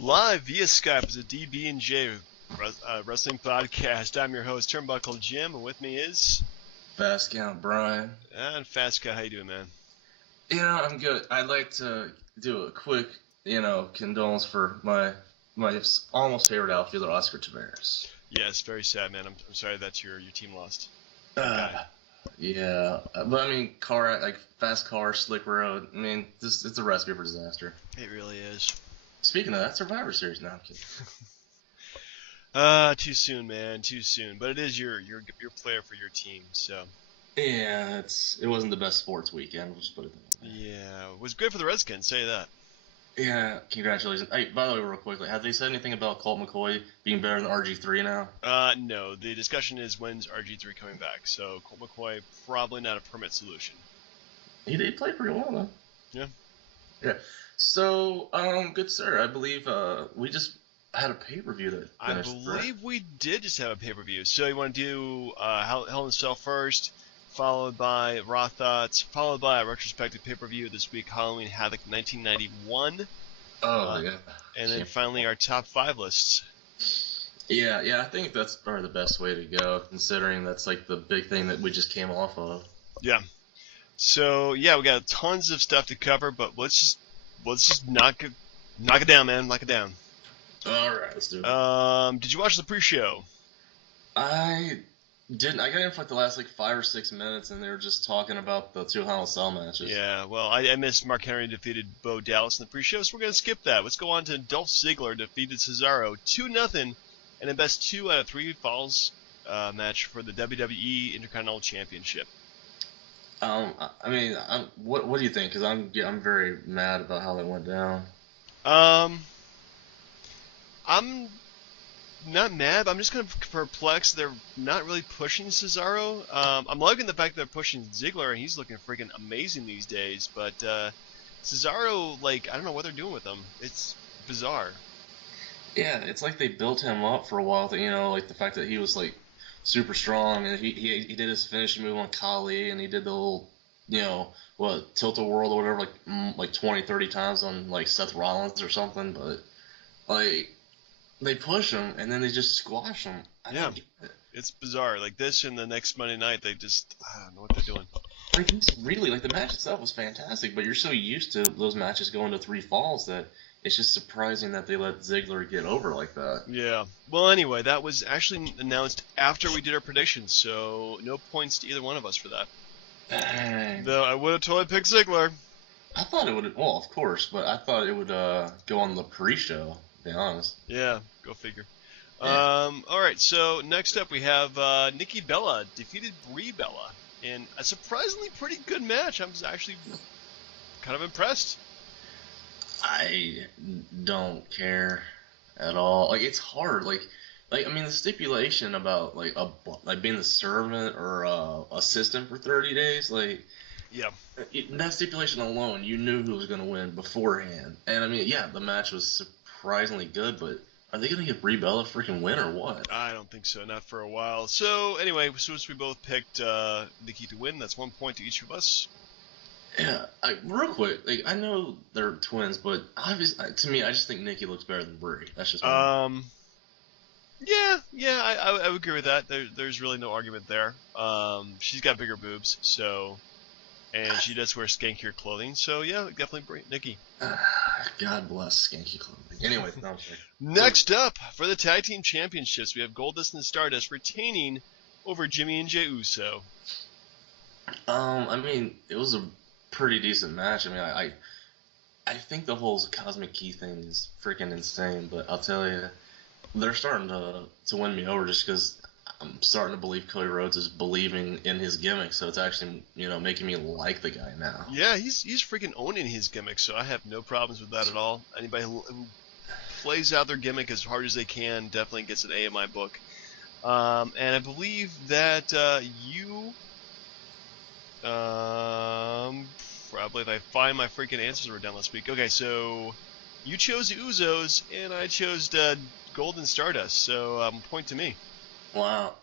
Live via Skype is a DB&J wrestling podcast. I'm your host, Turnbuckle Jim, and with me is... Fast Count Brian. And Fast Guy. How you doing, man? I'm good. I'd like to do a quick, condolence for my almost favorite outfielder, Oscar Taveras. Yes, very sad, man. I'm sorry that your team lost. Yeah, but I mean, fast car, slick road. I mean, it's a recipe for disaster. It really is. Speaking of that, Survivor Series now, I'm kidding. Too soon, man. Too soon. But it is your player for your team, so. Yeah, it wasn't the best sports weekend. We'll just put it that way. Yeah, it was good for the Redskins. Say that. Yeah, congratulations. Hey, by the way, real quickly, have they said anything about Colt McCoy being better than RG3 now? No. The discussion is when's RG3 coming back. So Colt McCoy probably not a permanent solution. He played pretty well though. Yeah. Yeah. So, good sir, I believe we just had a pay-per-view that finished. I believe we did just have a pay-per-view. So you want to do Hell in a Cell first, followed by Raw Thoughts, followed by a retrospective pay-per-view this week, Halloween Havoc 1991. Oh, yeah. And then finally our top 5 lists. Yeah, I think that's probably the best way to go, considering that's like the big thing that we just came off of. Yeah. So, yeah, we got tons of stuff to cover, but let's just knock it down, man. Knock it down. All right, let's do it. Did you watch the pre-show? I didn't. I got in for like the last 5 or 6 minutes, and they were just talking about the 2 Hell in a Cell matches. Yeah, well, I missed Mark Henry defeated Bo Dallas in the pre-show, so we're going to skip that. Let's go on to Dolph Ziggler defeated Cesaro 2-0 in a best 2 out of 3 falls match for the WWE Intercontinental Championship. I mean, what do you think? Because I'm very mad about how that went down. I'm not mad, but I'm just kind of perplexed. They're not really pushing Cesaro. I'm liking the fact that they're pushing Ziggler, and he's looking freaking amazing these days. But Cesaro, I don't know what they're doing with him. It's bizarre. Yeah, it's like they built him up for a while. The fact that he was super strong, and he did his finishing move on Kali, and he did the little, tilt-a-whirl or whatever, like 20, 30 times on Seth Rollins or something. But they push him, and then they just squash him. I don't get it. It's bizarre. Like this and the next Monday night, I don't know what they're doing. The match itself was fantastic, but you're so used to those matches going to 3 falls that it's just surprising that they let Ziggler get over like that. Yeah. Well, anyway, that was actually announced after we did our predictions, so no points to either one of us for that. Dang. Though I would have totally picked Ziggler. I thought it would. Well, of course, but I thought it would go on the pre-show. To be honest. Yeah, go figure. Yeah. All right. So next up we have Nikki Bella defeated Brie Bella in a surprisingly pretty good match. I was actually kind of impressed. I don't care at all. It's hard. I mean, the stipulation about being the servant or assistant for 30 days, yeah, that stipulation alone, you knew who was going to win beforehand. And I mean, yeah, the match was surprisingly good, but are they going to give Brie Bella a freaking win or what? I don't think so, not for a while. So anyway, since we both picked Nikki to win, that's 1 point to each of us. Yeah, real quick, I know they're twins, but obviously, to me, I just think Nikki looks better than Brie. That's just yeah, I would agree with that. There's really no argument there. She's got bigger boobs, and she does wear skankier clothing, so yeah, definitely Nikki. God bless skanky clothing. Anyway, no, I'm sorry. Next up, for the Tag Team Championships, we have Goldust and Stardust retaining over Jimmy and Jey Uso. I mean, it was a pretty decent match. I mean, I think the whole Cosmic Key thing is freaking insane, but I'll tell you, they're starting to win me over just because I'm starting to believe Cody Rhodes is believing in his gimmick, so it's actually, making me like the guy now. Yeah, he's freaking owning his gimmick, so I have no problems with that at all. Anybody who plays out their gimmick as hard as they can definitely gets an A in my book. And I believe that you... probably if I find my freaking answers were done last week. Okay, so you chose the Usos, and I chose Golden Stardust, so point to me. Wow.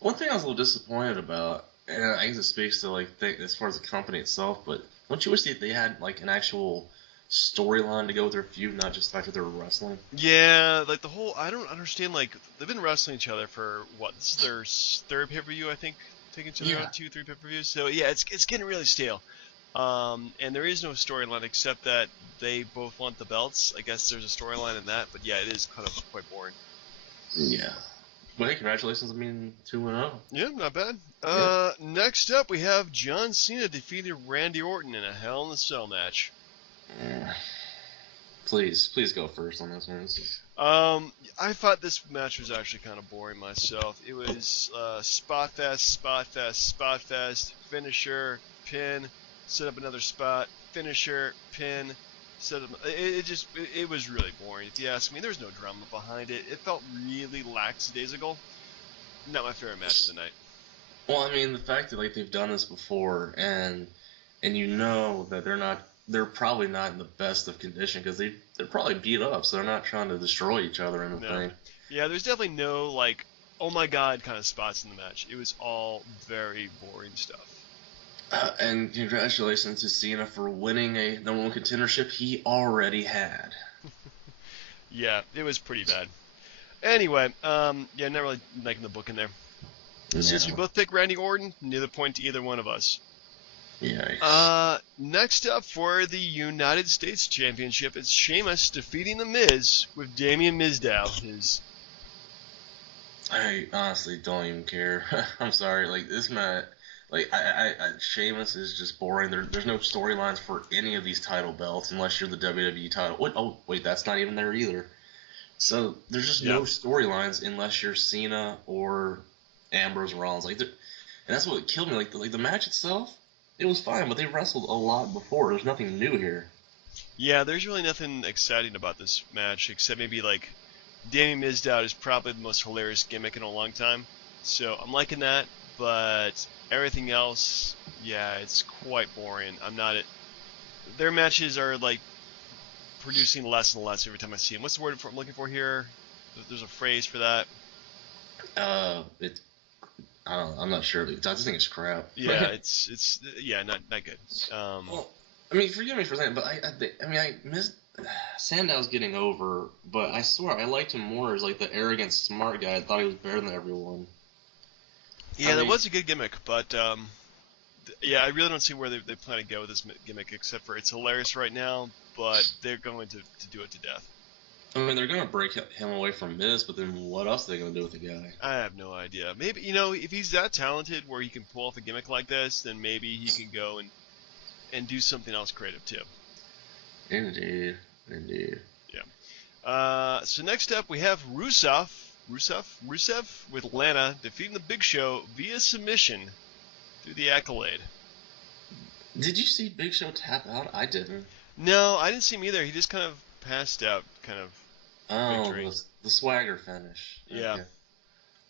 One thing I was a little disappointed about, and I guess it speaks to as far as the company itself, but don't you wish that they had an actual storyline to go with their feud, not just the fact that they're wrestling. Yeah, like the whole, I don't understand, like, they've been wrestling each other for, what, this is their third pay-per-view, I think, taking each other Yeah. on 2, 3 pay-per-views, so yeah, it's getting really stale. And there is no storyline except that they both want the belts. I guess there's a storyline in that, but yeah, it is kind of quite boring. Yeah. But hey, congratulations on being 2-0. Yeah, not bad. Yeah. Next up, we have John Cena defeated Randy Orton in a Hell in a Cell match. Please go first on this one. I thought this match was actually kind of boring myself. It was spot fest, finisher, pin, set up another spot, finisher, pin, set up. It was really boring. If you ask me, there's no drama behind it. It felt really lackadaisical. Not my favorite match of the night. Well, I mean, the fact that like they've done this before, and you know that they're probably not in the best of condition because they're probably beat up, so they're not trying to destroy each other in the thing. Yeah, there's definitely no like, oh my god kind of spots in the match. It was all very boring stuff. And congratulations to Cena for winning a number one contendership he already had. Yeah, it was pretty bad. Anyway, yeah, not really liking the book in there. Yeah. Since we both picked Randy Orton, neither point to either one of us. Yikes. Next up for the United States Championship, it's Sheamus defeating The Miz with Damien Mizdow. I honestly don't even care. I'm sorry. Like this match, like Sheamus is just boring. There's no storylines for any of these title belts unless you're the WWE title. Wait, that's not even there either. So there's just no storylines unless you're Cena or Ambrose Rollins. And that's what killed me. Like the match itself, it was fine, but they wrestled a lot before. There's nothing new here. Yeah, there's really nothing exciting about this match except maybe like Damien Mizdow is probably the most hilarious gimmick in a long time. So I'm liking that, but everything else, yeah, it's quite boring. Their matches are like producing less and less every time I see them. What's the word I'm looking for here? There's a phrase for that. I'm not sure. I just think it's crap. Yeah, it's not good. Well, I mean, forgive me for saying, but I missed Sandow's getting over, but I swear I liked him more as like the arrogant, smart guy. I thought he was better than everyone. Yeah, that was a good gimmick, but yeah, I really don't see where they plan to go with this gimmick, except for it's hilarious right now, but they're going to do it to death. I mean, they're going to break him away from Miz, but then what else are they going to do with the guy? I have no idea. Maybe, if he's that talented where he can pull off a gimmick like this, then maybe he can go and do something else creative too. Indeed. Yeah. So next up we have Rusev with Lana defeating the Big Show via submission through the Accolade. Did you see Big Show tap out? I didn't. No, I didn't see him either. He just kind of passed out, kind of. Oh, the swagger finish. Yeah.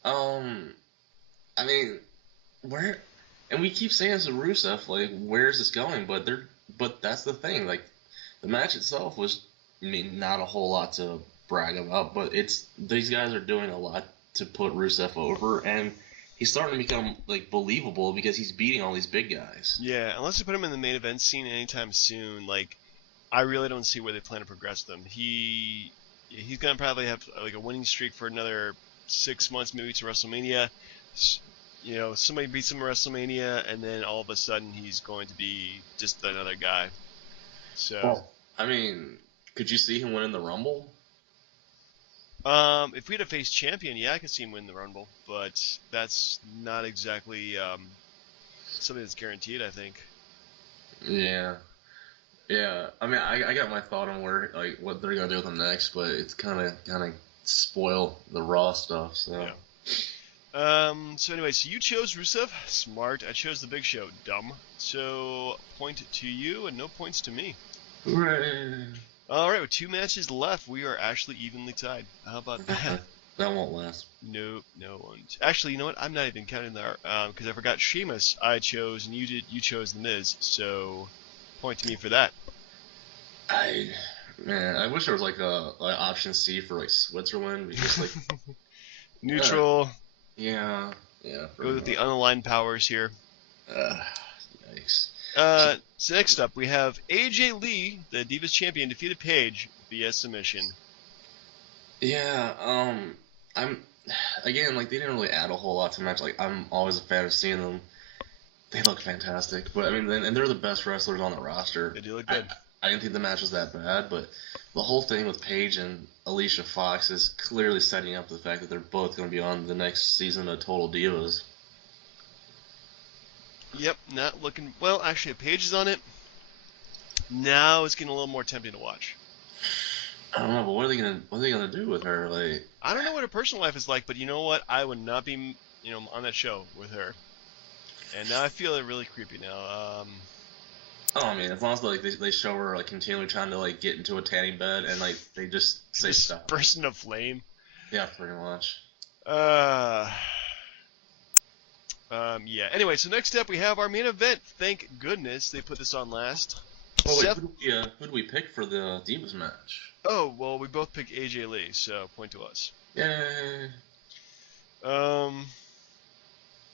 Okay. I mean, where? And we keep saying to Rusev, like, where's this going? But that's the thing. Like, the match itself was, I mean, not a whole lot to brag about, but these guys are doing a lot to put Rusev over, and he's starting to become like believable because he's beating all these big guys. Yeah, unless they put him in the main event scene anytime soon, like, I really don't see where they plan to progress them. He's gonna probably have like a winning streak for another 6 months, maybe to WrestleMania. Somebody beats him at WrestleMania, and then all of a sudden he's going to be just another guy. So, well, I mean, could you see him winning the Rumble? If we had a face champion, yeah, I could see him win the Rumble, but that's not exactly something that's guaranteed, I think. Yeah. I mean, I got my thought on what they're gonna do with him next, but it's kind of spoil the Raw stuff. So. Yeah. So anyway, so you chose Rusev, smart. I chose the Big Show, dumb. So point to you and no points to me. Hooray! All right, with 2 matches left, we are actually evenly tied. How about that? That won't last. Nope, no one. Actually, you know what? I'm not even counting that because I forgot Sheamus. I chose, and you chose The Miz. So point to me for that. I wish there was like a option C for like Switzerland because like neutral. Yeah. Go with the unaligned powers here. Yikes. So next up, we have AJ Lee, the Divas champion, defeated Paige via submission. Yeah, I'm again like they didn't really add a whole lot to the match. Like I'm always a fan of seeing them. They look fantastic, but I mean, and they're the best wrestlers on the roster. They do look good. I didn't think the match was that bad, but the whole thing with Paige and Alicia Fox is clearly setting up the fact that they're both going to be on the next season of Total Divas. Yep, not looking well. Actually, if Paige is on it, now it's getting a little more tempting to watch. I don't know, but what are they gonna do with her? Like, I don't know what her personal life is like, but you know what? I would not be, on that show with her. And now I feel it really creepy now. oh, I mean, as long as like they show her like continually trying to like get into a tanning bed and like they just say stuff. Burst into flame. Yeah, pretty much. Yeah. Anyway, so next up we have our main event. Thank goodness they put this on last. Oh wait, who do we pick for the Divas match? Oh, well, we both picked AJ Lee, so point to us. Yay.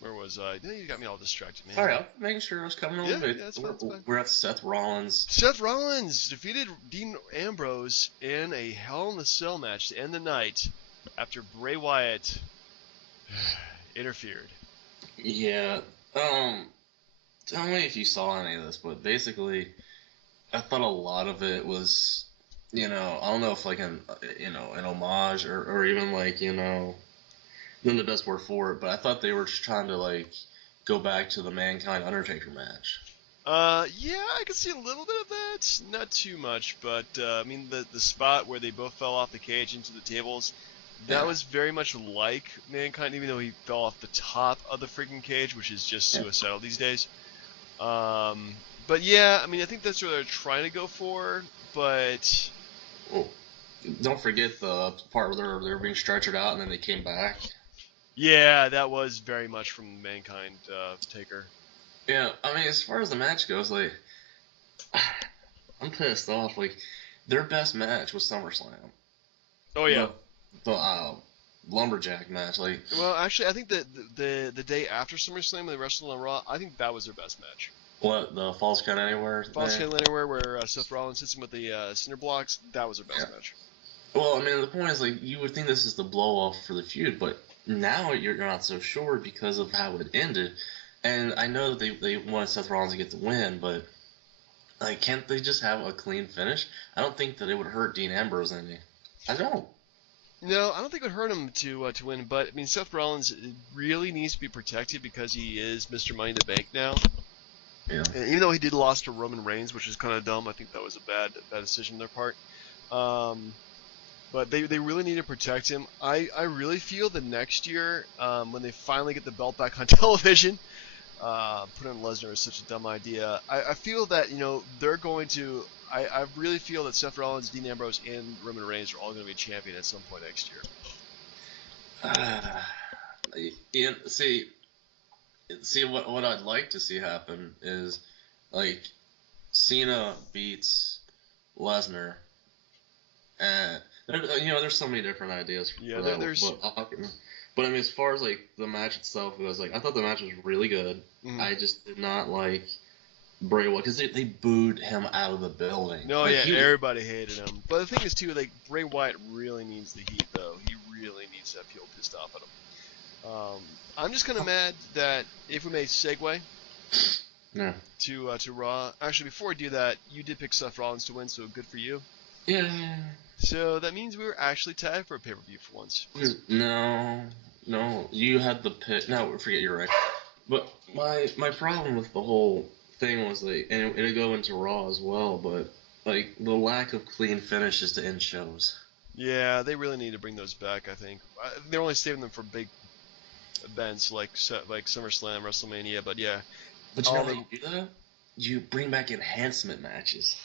Where was I? You got me all distracted, man. Sorry, I'm making sure I was coming on. Yeah, that's fine. We're at Seth Rollins. Seth Rollins defeated Dean Ambrose in a Hell in a Cell match to end the night after Bray Wyatt interfered. Yeah. Tell me if you saw any of this, but basically, I thought a lot of it was, I don't know if like an homage or even like, then the best word for it, but I thought they were just trying to like go back to the Mankind Undertaker match. Yeah, I could see a little bit of that. Not too much, but I mean the spot where they both fell off the cage into the tables, that was very much like Mankind, even though he fell off the top of the freaking cage, which is just suicidal these days. But yeah, I mean I think that's what they're trying to go for, but don't forget the part where they were being stretchered out and then they came back. Yeah, that was very much from Mankind Taker. Yeah, I mean, as far as the match goes, like, I'm pissed off. Like, their best match was SummerSlam. Oh yeah, the lumberjack match. Like, well, actually, I think the day after SummerSlam, they wrestled on Raw. I think that was their best match. What, the Falls Count Anywhere? Falls Count Anywhere, where Seth Rollins hits him with the cinder blocks. That was their best match. Well, I mean, the point is, like, you would think this is the blow off for the feud, but now you're not so sure because of how it ended. And I know that they wanted Seth Rollins to get the win, but like, can't they just have a clean finish? I don't think that it would hurt Dean Ambrose any. I don't. No, I don't think it would hurt him to win, but I mean, Seth Rollins really needs to be protected because he is Mr. Money in the Bank now. Yeah. And even though he did lose to Roman Reigns, which is kind of dumb, I think that was a bad decision on their part. But they really need to protect him. I really feel that next year, when they finally get the belt back on television, put on Lesnar is such a dumb idea. I feel that, they're going to... I really feel that Seth Rollins, Dean Ambrose, and Roman Reigns are all going to be champion at some point next year. See what I'd like to see happen is, like, Cena beats Lesnar, and there's so many different ideas. But I mean, as far as like the match itself goes, like I thought the match was really good. Mm-hmm. I just did not like Bray Wyatt because they booed him out of the building. No, like, everybody hated him. But the thing is too, like Bray Wyatt really needs the heat though. He really needs that people pissed off at him. I'm just kind of mad that if we may segue to Raw. Actually, before we do that, you did pick Seth Rollins to win, so good for you. Yeah. So that means we were actually tied for a pay-per-view for once. No, you had the pick. No, forget, you're right. But my problem with the whole thing was like, and it'll go into Raw as well, but like the lack of clean finishes to end shows. Yeah, they really need to bring those back. I think they're only saving them for big events like SummerSlam, WrestleMania. But yeah. But you know how you do that? You bring back enhancement matches.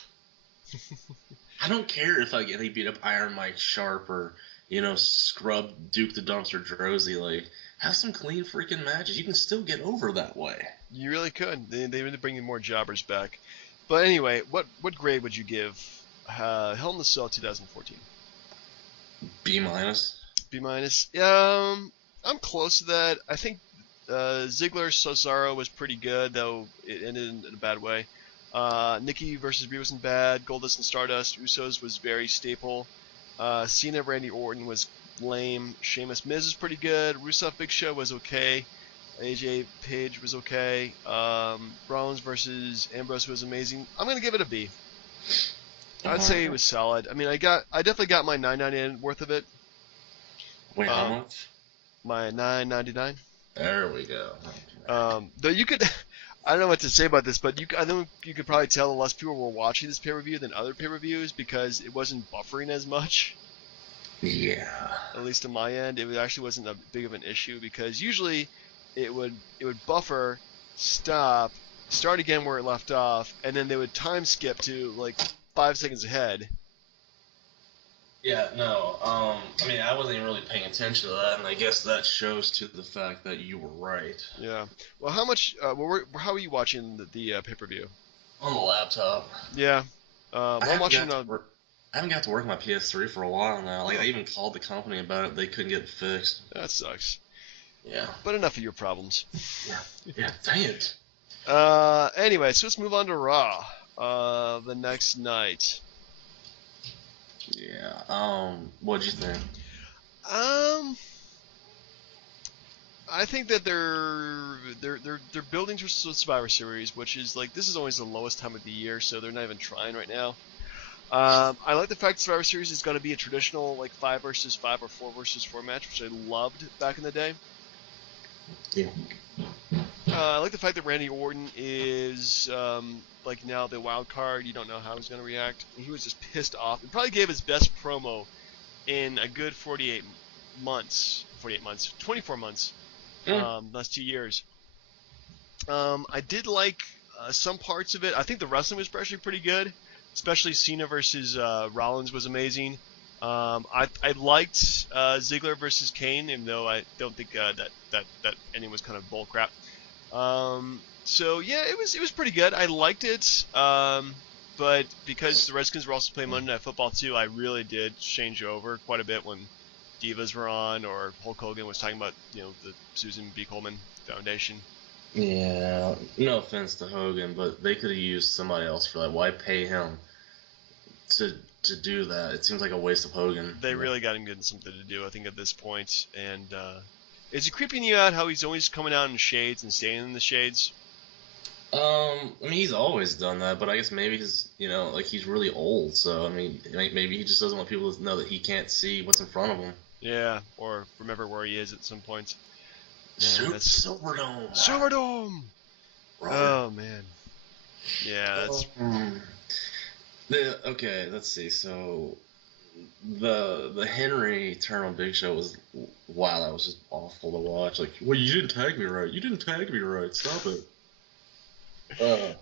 I don't care if like they beat up Iron Mike Sharp or scrub Duke the Dumpster Drozy. Like, have some clean freaking matches. You can still get over that way. You really could. They need to bring more jobbers back. But anyway, what grade would you give Hell in the Cell 2014? B-. B-. I'm close to that. I think Ziggler Cesaro was pretty good, though it ended in a bad way. Nikki versus Brie wasn't bad. Goldust and Stardust, Usos was very staple. Cena Randy Orton was lame. Sheamus Miz was pretty good. Rusev Big Show was okay. AJ Page was okay. Rollins versus Ambrose was amazing. I'm gonna give it a B. I'd say it was solid. I mean, I definitely got my $9.99 worth of it. Wait, how much? My $9.99. There we go. Though you could, I don't know what to say about this, but I think you could probably tell less people were watching this pay-per-view than other pay-per-views because it wasn't buffering as much. Yeah. At least on my end, it actually wasn't a big of an issue because usually it would buffer, stop, start again where it left off, and then they would time skip to like 5 seconds ahead. Yeah, no. I mean, I wasn't even really paying attention to that, and I guess that shows to the fact that you were right. Yeah. Well, how much? How are you watching the pay-per-view? On the laptop. Yeah. I'm watching. I haven't got to work my PS3 for a while now. Like, I even called the company about it. They couldn't get it fixed. That sucks. Yeah. But enough of your problems. Yeah. Dang it. Anyway, so let's move on to Raw. The next night. Yeah. What'd you think? I think that they're building to Survivor Series, which is like this is always the lowest time of the year, so they're not even trying right now. I like the fact Survivor Series is going to be a traditional like 5 versus 5 or 4 versus 4 match, which I loved back in the day. Yeah. I like the fact that Randy Orton is like now the wild card. You don't know how he's going to react. He was just pissed off. He probably gave his best promo in a good 24 months. Last 2 years. I did like some parts of it. I think the wrestling was actually pretty good, especially Cena versus Rollins was amazing. I liked Ziggler versus Kane, even though I don't think that ending was kind of bullcrap. So yeah, it was pretty good. I liked it. But because the Redskins were also playing Monday Night Football too, I really did change over quite a bit when Divas were on, or Hulk Hogan was talking about, the Susan B. Coleman Foundation. Yeah, no offense to Hogan, but they could have used somebody else for that. Why pay him to do that? It seems like a waste of Hogan. They really got him getting something to do, I think, at this point. And is it creeping you out how he's always coming out in shades and staying in the shades? I mean, he's always done that, but I guess maybe he's really old, so I mean, maybe he just doesn't want people to know that he can't see what's in front of him. Yeah, or remember where he is at some points. Silverdome. Silverdome. Robert. Oh man. Yeah, that's. Okay, let's see. So, the Henry turn on Big Show was that was just awful to watch. Like, well, you didn't tag me right. You didn't tag me right. Stop it.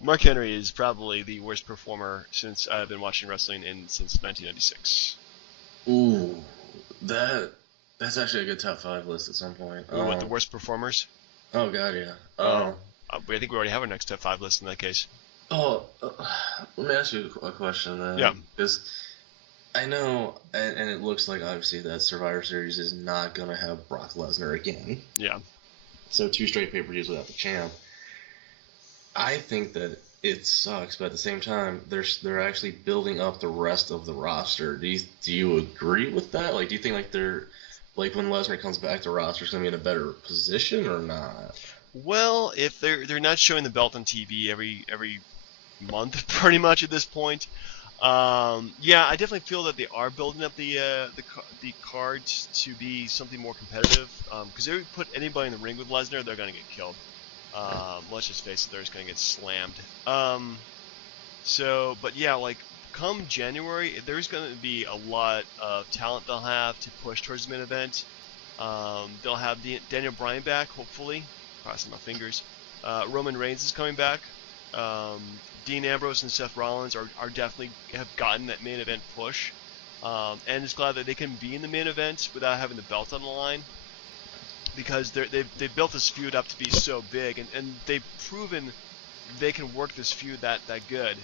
Mark Henry is probably the worst performer since I've been watching wrestling since 1996. Ooh, that's actually a good top 5 list at some point. What, the worst performers? Oh god, yeah. I think we already have our next top 5 list in that case. Let me ask you a question then. Yeah. Because I know, and it looks like obviously that Survivor Series is not gonna have Brock Lesnar again. Yeah. So 2 straight pay-per-views without the champ. I think that it sucks, but at the same time, they're actually building up the rest of the roster. Do you agree with that? Like, do you think like when Lesnar comes back, the roster's gonna be in a better position or not? Well, if they're not showing the belt on TV every month, pretty much at this point, yeah, I definitely feel that they are building up the cards to be something more competitive. Because if they put anybody in the ring with Lesnar, they're gonna get killed. Let's just face it, they're just going to get slammed. But yeah, like, come January, there's going to be a lot of talent they'll have to push towards the main event. They'll have Daniel Bryan back, hopefully. Crossing my fingers. Roman Reigns is coming back. Dean Ambrose and Seth Rollins are definitely have gotten that main event push. And it's glad that they can be in the main event without having the belt on the line. Because they've built this feud up to be so big, and they've proven they can work this feud that good.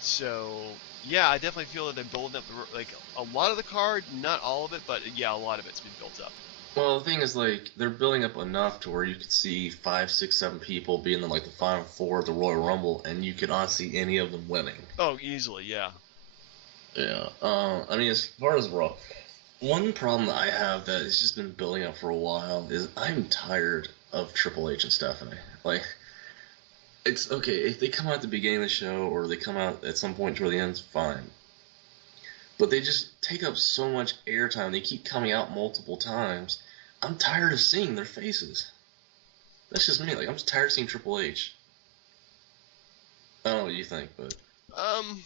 So yeah, I definitely feel that they're building up a lot of the card, not all of it, but yeah, a lot of it's been built up. Well, the thing is, like, they're building up enough to where you could see five, six, seven people being in like the final four of the Royal Rumble, and you could honestly see any of them winning. Oh, easily, yeah. Yeah. I mean, as far as Raw, one problem that I have that has just been building up for a while is I'm tired of Triple H and Stephanie. Like, it's okay if they come out at the beginning of the show or they come out at some point toward the end, fine. But they just take up so much airtime. They keep coming out multiple times. I'm tired of seeing their faces. That's just me. Like, I'm just tired of seeing Triple H. I don't know what you think, but Um,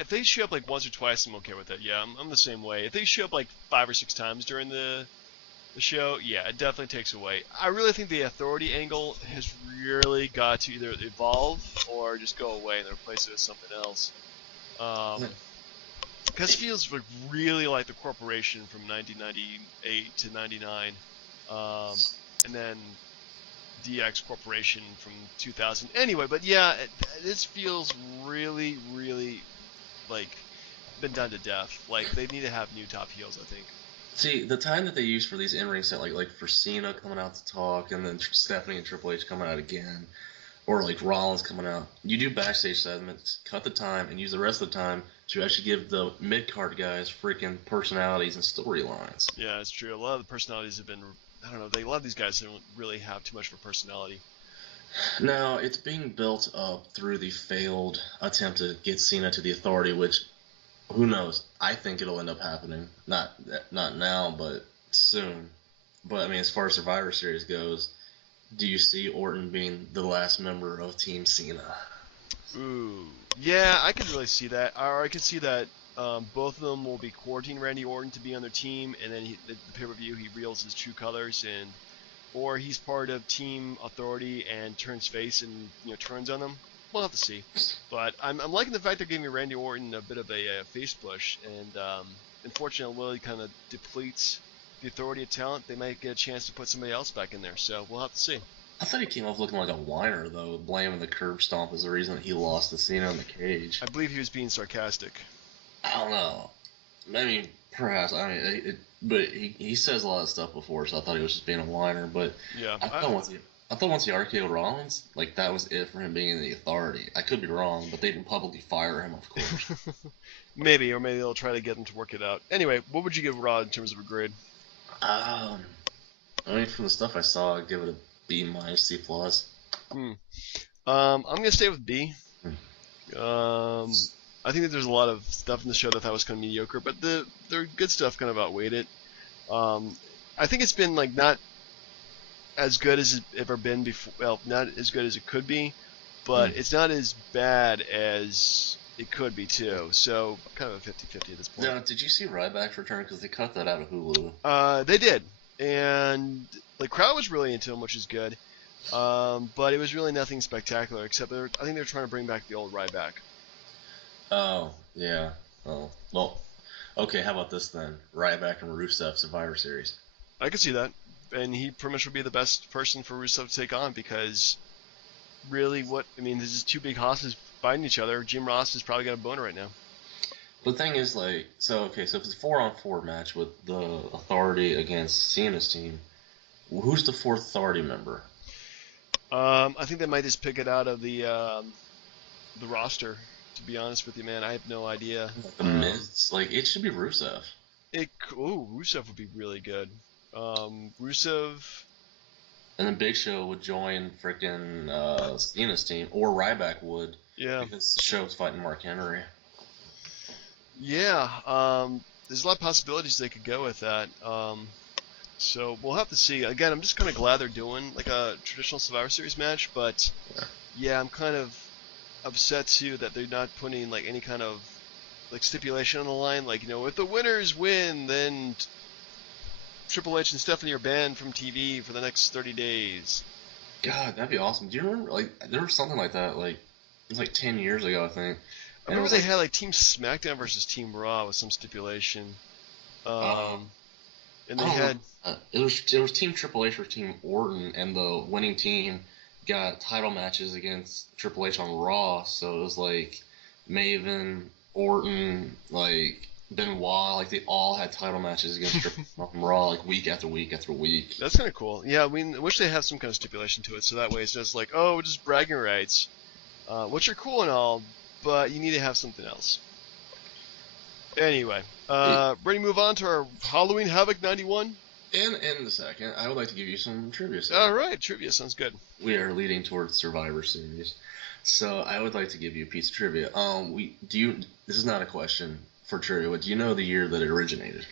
if they show up like once or twice, I'm okay with that. Yeah, I'm the same way. If they show up like 5 or 6 times during the show, yeah, it definitely takes away. I really think the authority angle has really got to either evolve or just go away and replace it with something else. Because it feels like really like the corporation from 1998 to 99, and then DX Corporation from 2000. Anyway, but yeah, this feels really, really like been done to death. Like they need to have new top heels, I think. see the time that they use for these in-ring set, like for Cena coming out to talk, and then Stephanie and Triple H coming out again, or like Rollins coming out. You do backstage segments, cut the time, and use the rest of the time to actually give the mid-card guys freaking personalities and storylines. Yeah, it's true. A lot of the personalities have been. I don't know. A lot of these guys don't really have too much of a personality. Now, it's being built up through the failed attempt to get Cena to the Authority, which, who knows? I think it'll end up happening. Not now, but soon. But I mean, as far as Survivor Series goes, do you see Orton being the last member of Team Cena? Ooh, yeah, I could really see that. Or I could see that both of them will be courting Randy Orton to be on their team, and then the pay-per-view he reveals his true colors, and or he's part of Team Authority and turns face and turns on them. We'll have to see. But I'm liking the fact they're giving Randy Orton a bit of a face push, and unfortunately, Willie kind of depletes the Authority of talent. They might get a chance to put somebody else back in there, so we'll have to see. I thought he came off looking like a whiner, though, blaming the curb stomp as the reason that he lost to Cena in the cage. I believe he was being sarcastic. I don't know. I mean, perhaps. I mean, but he says a lot of stuff before, so I thought he was just being a whiner. But Yeah, I thought once he RKO'd Rollins, like that was it for him being in the Authority. I could be wrong, but they didn't publicly fire him, of course. maybe, or maybe they'll try to get him to work it out. Anyway, what would you give Raw in terms of a grade? um, I mean, from the stuff I saw, I'd give it a B minus C plus. Hmm. I'm gonna stay with B. Um, I think that there's a lot of stuff in the show that I thought was kind of mediocre, but the good stuff kind of outweighed it. Um, I think it's been like not as good as it's ever been before. Well, not as good as it could be, but it's not as bad as it could be too. So kind of a 50-50 at this point. Now, did you see Ryback's return? Because they cut that out of Hulu. They did, and the crowd was really into him, which is good. But it was really nothing spectacular, except I think they're trying to bring back the old Ryback. Oh, yeah. Oh, well, okay, how about this then? Ryback and Rusev Survivor Series. I could see that, and he pretty much would be the best person for Rusev to take on because really, this is two big hosses fighting each other. Jim Ross has probably got a boner right now. The thing is, like, so if it's a 4-on-4 match with the Authority against Cena's team, who's the fourth Authority member? I think they might just pick it out of the roster. To be honest with you, man, I have no idea. The Miz? Like, it should be Rusev. Rusev would be really good. Rusev. And then Big Show would join freaking Cena's team, or Ryback would. Yeah. Because the show's fighting Mark Henry. Yeah. There's a lot of possibilities they could go with that. So we'll have to see. Again, I'm just kind of glad they're doing like a traditional Survivor Series match, but yeah, I'm kind of upset too that they're not putting like any kind of like stipulation on the line. Like, if the winners win, then Triple H and Stephanie are banned from TV for the next 30 days. God, that'd be awesome. Do you remember, like, there was something like that, like, it was like 10 years ago, I think. I remember they had like Team SmackDown versus Team Raw with some stipulation. And they had it was Team Triple H or Team Orton, and the winning team got title matches against Triple H on Raw. So it was like Maven, Orton, like Benoit, like they all had title matches against Triple H on Raw, like week after week after week. That's kind of cool. Yeah, I mean, I wish they had some kind of stipulation to it, so that way it's just like, oh, just bragging rights, which are cool and all, but you need to have something else. Anyway, ready to move on to our Halloween Havoc 91? In a second, I would like to give you some trivia. All right, trivia sounds good. We are leading towards Survivor Series, so I would like to give you a piece of trivia. This is not a question for trivia, but do you know the year that it originated?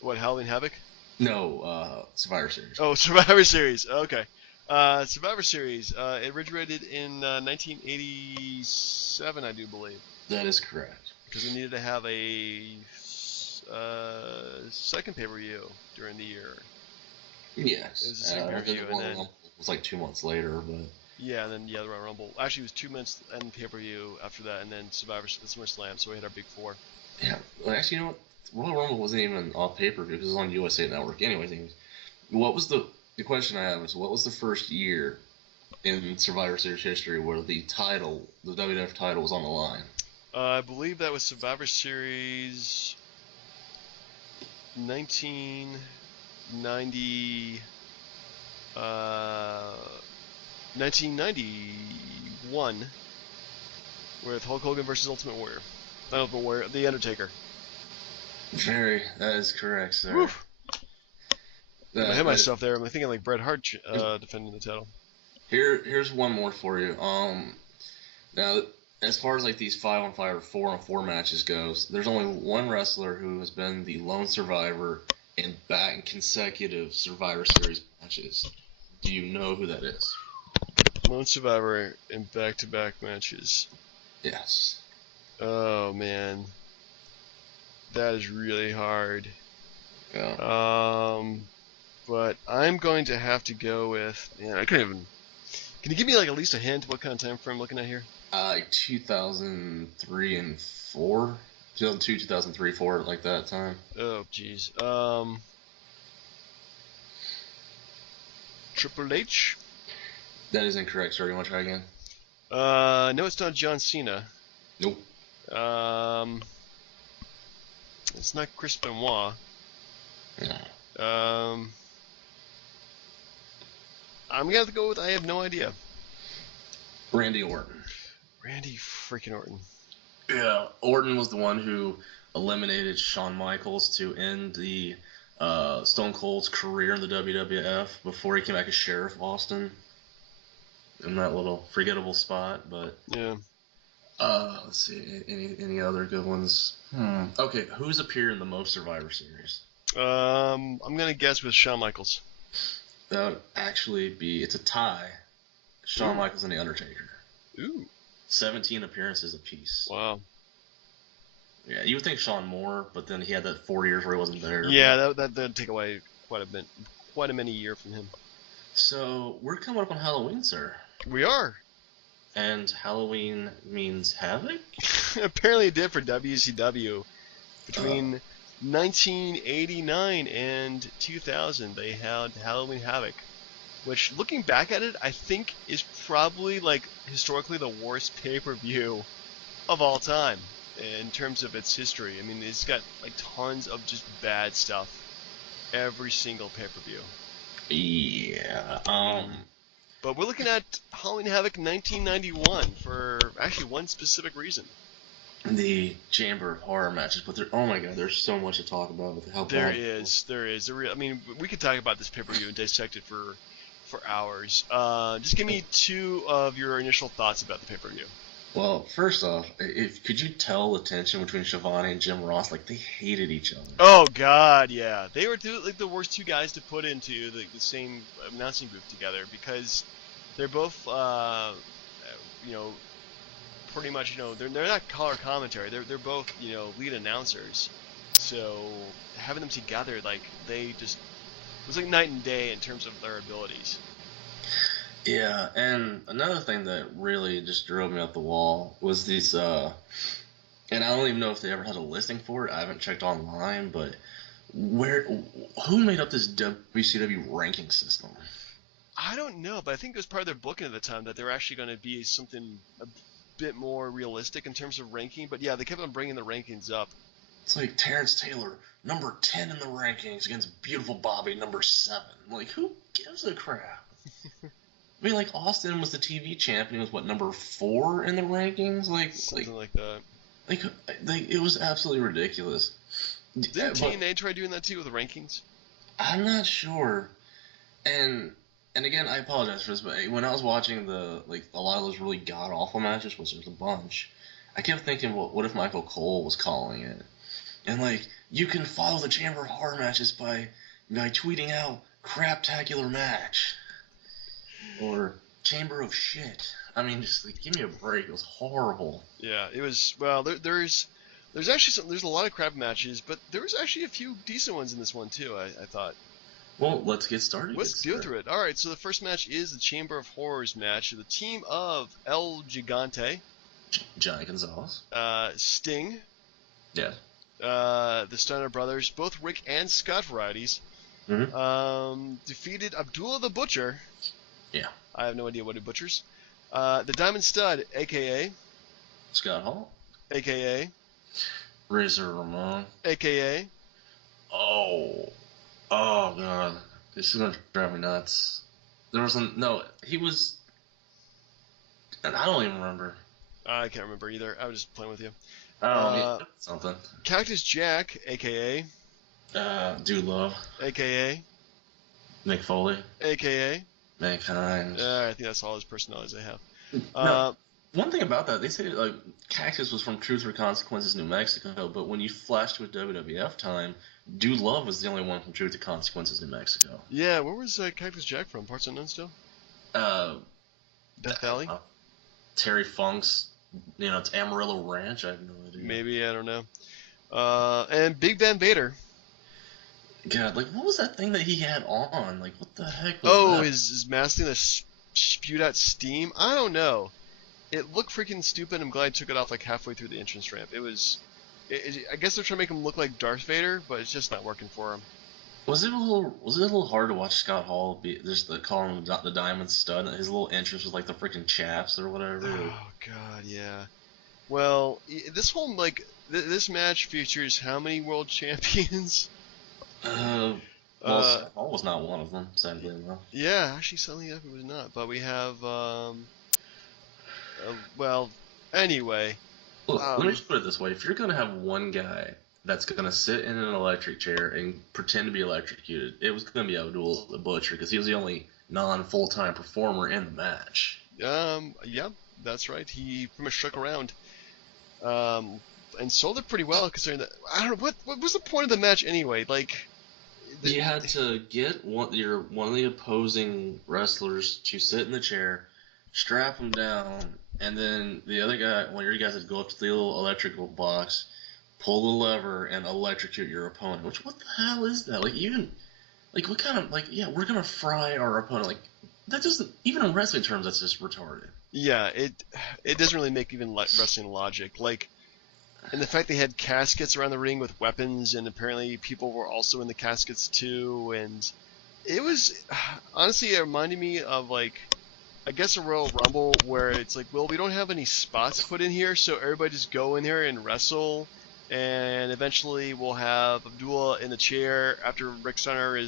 What, Halloween Havoc? No, Survivor Series. Oh, Survivor Series. Okay. Survivor Series. It originated in 1987, I do believe. That is correct. Because we needed to have a second pay-per-view during the year. Yes. It was the second pay-per-view, and then it was like 2 months later, but yeah, and then the Royal Rumble. Actually, it was 2 months and pay-per-view after that, and then SummerSlam. So we had our big four. yeah. Well, actually, you know what? Royal Rumble wasn't even on pay-per-view because it was on USA Network. Anyways, what was the question I have is what was the first year in Survivor Series history where the WWF title, was on the line? I believe that was Survivor Series 1990. 1991 with Hulk Hogan versus Ultimate Warrior. Not Ultimate Warrior, The Undertaker. That is correct, sir. Woof. I hit myself there. I'm thinking like Bret Hart defending the title. Here's one more for you. Now, as far as like these 5-on-5 or 4-on-4 matches goes, there's only one wrestler who has been the lone survivor in consecutive Survivor Series matches. Do you know who that is? Lone survivor in back-to-back matches. Yes. Oh man, that is really hard. Yeah. But I'm going to have to go with. Man, I couldn't even. Can you give me like at least a hint? What kind of time frame I'm looking at here? Like 2003 and 4, 2002, 2003, 4, like that time. Oh jeez. Triple H? That is incorrect, sir. You want to try again? No, it's not John Cena. Nope. It's not Chris Benoit. No. I'm gonna have to go with I have no idea. Randy Orton. Randy freaking Orton. Yeah, Orton was the one who eliminated Shawn Michaels to end the Stone Cold's career in the WWF before he came back as Sheriff Austin in that little forgettable spot. But yeah. Let's see, any other good ones? Okay, who's appeared in the most Survivor Series? I'm gonna guess with Shawn Michaels. That would actually be, it's a tie. Shawn Michaels and The Undertaker. Ooh. 17 appearances apiece. Wow. Yeah, you would think Shawn more, but then he had that 4 years where he wasn't there. Yeah, that'd take away quite a many years from him. So we're coming up on Halloween, sir. We are. And Halloween means Havoc? Apparently it did for WCW. Between 1989 and 2000, they had Halloween Havoc, which, looking back at it, I think is probably, like, historically the worst pay-per-view of all time in terms of its history. I mean, it's got, like, tons of just bad stuff every single pay-per-view. Yeah. But we're looking at Halloween Havoc 1991 for actually one specific reason. The Chamber of Horror matches, but oh my god, there's so much to talk about with how There bad is. I mean, we could talk about this pay-per-view and dissect it for hours. Just give me two of your initial thoughts about the pay-per-view. Well, first off, could you tell the tension between Shivani and Jim Ross? Like, they hated each other. Oh god, yeah. They were like the worst two guys to put into the same announcing booth together because they're both, pretty much, they're not color commentary. They're both, lead announcers. So having them together, like, it was like night and day in terms of their abilities. Yeah, and another thing that really just drove me up the wall was these, and I don't even know if they ever had a listing for it. I haven't checked online, but who made up this WCW ranking system? I don't know, but I think it was part of their booking at the time that they were actually going to be something a bit more realistic in terms of ranking. But yeah, they kept on bringing the rankings up It's like Terrence Taylor, number 10 in the rankings against beautiful Bobby, number 7. Like, who gives a crap? I mean, like, Austin was the TV champ, and he was, what, number 4 in the rankings? Something like that. Like, it was absolutely ridiculous. Didn't TNA try doing that too with the rankings? I'm not sure. And again, I apologize for this, but when I was watching a lot of those really god-awful matches, which there's a bunch, I kept thinking, well, what if Michael Cole was calling it? And, like, you can follow the Chamber of Horror matches by tweeting out craptacular match. Or Chamber of Shit. I mean, just, like, give me a break. It was horrible. Yeah, it was, well, there's actually there's a lot of crap matches, but there was actually a few decent ones in this one, too, I thought. Well, let's get started. Let's go through it. Alright, so the first match is the Chamber of Horrors match. The team of El Gigante. Johnny Gonzalez. Sting. Yeah. The Steiner brothers, both Rick and Scott varieties, defeated Abdullah the Butcher. Yeah. I have no idea what he butchers. The Diamond Stud, a.k.a. Scott Hall. A.k.a. Razor Ramon. A.k.a. Oh, God. This is going to drive me nuts. He was... And I don't even remember. I can't remember either. I was just playing with you. Something. Cactus Jack, a.k.a. Dude Love. A.k.a. Mick Foley. A.k.a. Mankind. I think that's all his personalities I have. No, one thing about that, they say like Cactus was from Truth or Consequences, New Mexico, but when you flash to a WWF time, Dude Love was the only one from Truth or Consequences, New Mexico. Yeah, where was Cactus Jack from? Parts Unknown still? Death Valley? Terry Funk's, it's Amarillo Ranch. I have no idea. Maybe, I don't know. And Big Van Vader. God, like, what was that thing that he had on? Like, what the heck was that? His mask thing that spewed out steam? I don't know. It looked freaking stupid. I'm glad I took it off like halfway through the entrance ramp. I guess they're trying to make him look like Darth Vader, but it's just not working for him. Was it a little hard to watch Scott Hall call him the Diamond Stud? His little entrance was like the freaking chaps or whatever. Oh God, yeah. Well, this match features how many world champions? Scott Hall was not one of them, sadly enough. Yeah, actually, sadly enough, it was not. But we have, anyway. Look, let me just put it this way: if you're gonna have one guy that's going to sit in an electric chair and pretend to be electrocuted, it was going to be Abdul the Butcher, because he was the only non-full-time performer in the match. Yeah, that's right. He pretty much shook around. And sold it pretty well, considering that... I don't know, what was the point of the match anyway? Like... You had to get one of the opposing wrestlers to sit in the chair, strap him down, and then the other guy, one of your guys, would go up to the little electrical box, pull the lever, and electrocute your opponent. What the hell is that? What kind of, we're gonna fry our opponent. Like, that doesn't, even in wrestling terms, that's just retarded. Yeah, it doesn't really make even wrestling logic. Like, and the fact they had caskets around the ring with weapons, and apparently people were also in the caskets too, and it was, honestly, it reminded me of, like, I guess a Royal Rumble, where it's like, well, we don't have any spots put in here, so everybody just go in here and wrestle, and eventually we'll have Abdullah in the chair after Rick Steiner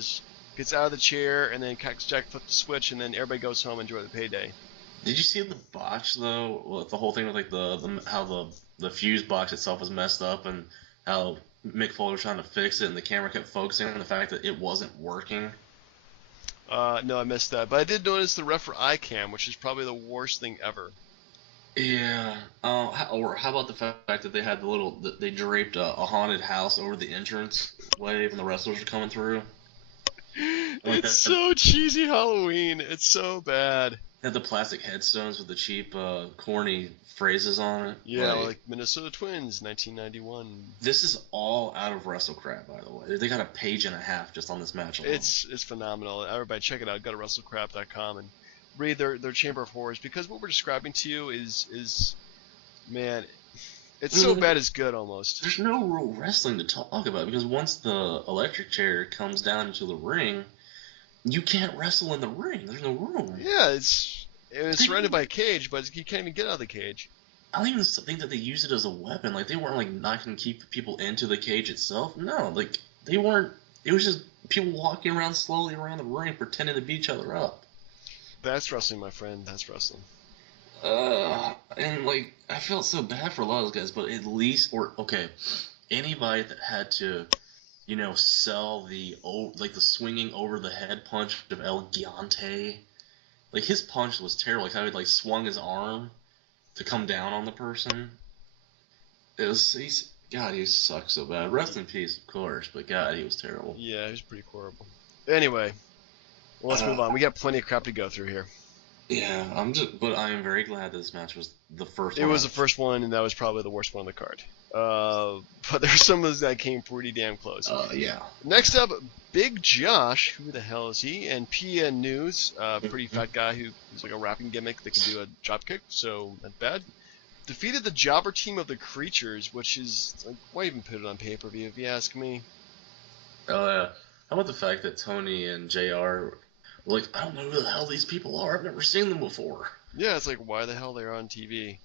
gets out of the chair, and then Cactus Jack flips the switch, and then everybody goes home and enjoy the payday. Did you see the botch though? With the whole thing with like how the fuse box itself was messed up, and how Mick Foley was trying to fix it, and the camera kept focusing on the fact that it wasn't working. No, I missed that, but I did notice the ref for iCam, which is probably the worst thing ever. Yeah. How about the fact that they had they draped a haunted house over the entrance wave, and the wrestlers were coming through. It's so cheesy Halloween. It's so bad. They had the plastic headstones with the cheap, corny phrases on it. Yeah, like Minnesota Twins, 1991. This is all out of WrestleCrap, by the way. They got a page and a half just on this match alone. It's phenomenal. Everybody check it out. Go to WrestleCrap.com and read their Chamber of Horrors, because what we're describing to you is man, it's so bad it's good almost. There's no real wrestling to talk about, because once the electric chair comes down into the ring, you can't wrestle in the ring. There's no room. Yeah, it's surrounded by a cage, but you can't even get out of the cage. I don't even think that they used it as a weapon. Like, they weren't, like, not going to keep people into the cage itself. No, like, they weren't. It was just people walking around slowly around the ring pretending to beat each other up. That's wrestling, my friend. That's wrestling. And, like, I felt so bad for a lot of those guys, but at least, okay, anybody that had to, sell the, like, the swinging over the head punch of El Gigante. Like, his punch was terrible. Like, how he, like, swung his arm to come down on the person. God, he sucked so bad. Rest in peace, of course, but God, he was terrible. Yeah, he was pretty horrible. Anyway, well, let's move on. We got plenty of crap to go through here. Yeah, but I am very glad that this match was the first one. It was the first one, and that was probably the worst one on the card. But there's some of those that came pretty damn close. Yeah. Next up, Big Josh. Who the hell is he? And PN News, pretty fat guy who's like a rapping gimmick that can do a drop kick, so not bad. Defeated the jobber team of the Creatures, which is, like, why even put it on pay-per-view, if you ask me? Oh, yeah. How about the fact that Tony and JR were like, I don't know who the hell these people are. I've never seen them before. Yeah, it's like, why the hell they're on TV?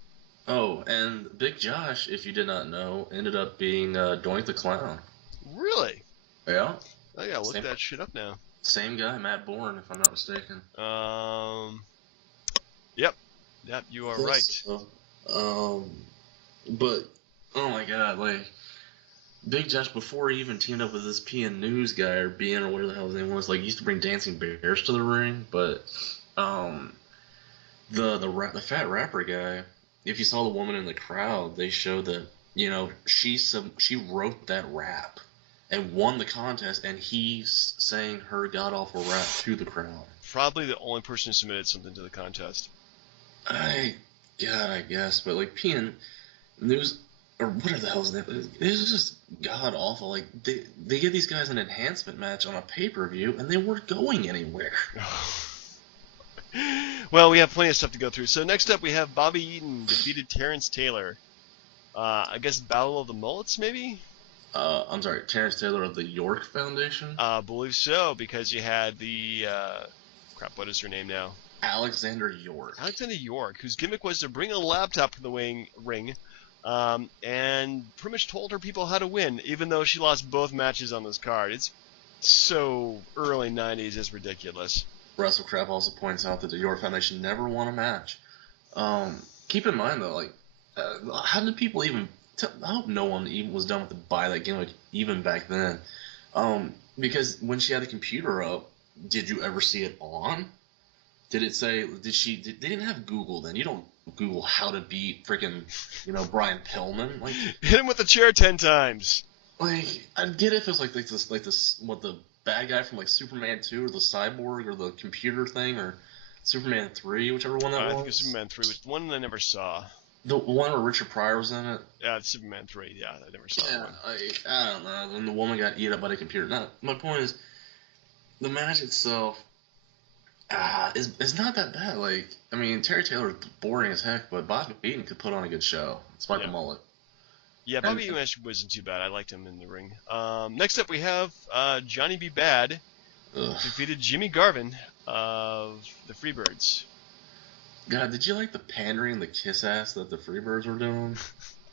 Oh, and Big Josh, if you did not know, ended up being Doink the Clown. Really? Yeah. I gotta look that shit up now. Same guy, Matt Bourne, if I'm not mistaken. Yep. Yep, you are right. So, but, oh my god, like, Big Josh, before he even teamed up with this PN News guy, or BN, or whatever the hell his name was, like, he used to bring dancing bears to the ring, but, the fat rapper guy, if you saw the woman in the crowd, they showed that, she wrote that rap and won the contest, and he sang her god-awful rap to the crowd. Probably the only person who submitted something to the contest. I guess, but, like, PN News, or whatever the hell his name is, it was just god-awful. Like, they give these guys an enhancement match on a pay-per-view, and they weren't going anywhere. Well, we have plenty of stuff to go through. So next up, we have Bobby Eaton defeated Terrence Taylor. I guess Battle of the Mullets, maybe? I'm sorry, Terrence Taylor of the York Foundation? I believe so, because you had the, crap, what is her name now? Alexander York. Alexander York, whose gimmick was to bring a laptop to the ring, and pretty much told her people how to win, even though she lost both matches on this card. It's so early 90s, it's ridiculous. WrestleCrap also points out that the York Foundation never won a match. Keep in mind, though, like, how did people even... I hope no one even was done with to buy that gimmick even back then. Because when she had the computer up, did you ever see it on? Did it say... They didn't have Google then. You don't Google how to beat freaking, Brian Pillman. Like, hit him with the chair 10 times. Like, I'd get it if it was like this, what, the bad guy from, like, Superman 2 or the Cyborg or the computer thing or Superman 3, whichever one that was. I think it was Superman 3, which one I never saw. The one where Richard Pryor was in it? Yeah, it's Superman 3, yeah, I never saw Yeah, one. I don't know. And the woman got eaten up by the computer. Now, my point is, the match itself is not that bad. Like, I mean, Terry Taylor's boring as heck, but Bobby Eaton could put on a good show. Despite the mullet. Yeah, Bobby Eaton wasn't too bad. I liked him in the ring. Next up, we have Johnny B. Bad defeated Jimmy Garvin of the Freebirds. God, did you like the pandering and the kiss ass that the Freebirds were doing?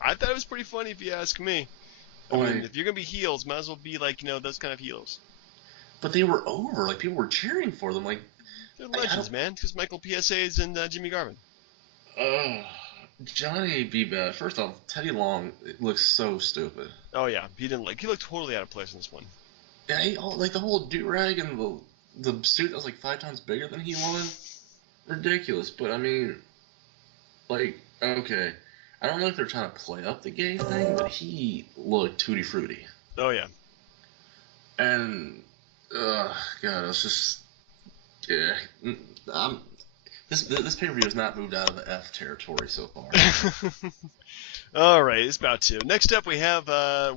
I thought it was pretty funny, if you ask me. I mean, if you're gonna be heels, might as well be like those kind of heels. But they were over. Like, people were cheering for them. Like, they're legends, man. Because Michael PSA's and Jimmy Garvin. Johnny B. Bad. First off, Teddy Long looks so stupid. Oh yeah, he looked totally out of place in this one. Yeah, like the whole do-rag and the suit that was like 5 times bigger than he was. Ridiculous. But I mean, like, okay, I don't know if they're trying to play up the gay thing, but he looked tutti frutti. Oh yeah. And God, it was just, yeah. This pay-per-view has not moved out of the F territory so far. All right, it's about to. Next up, we have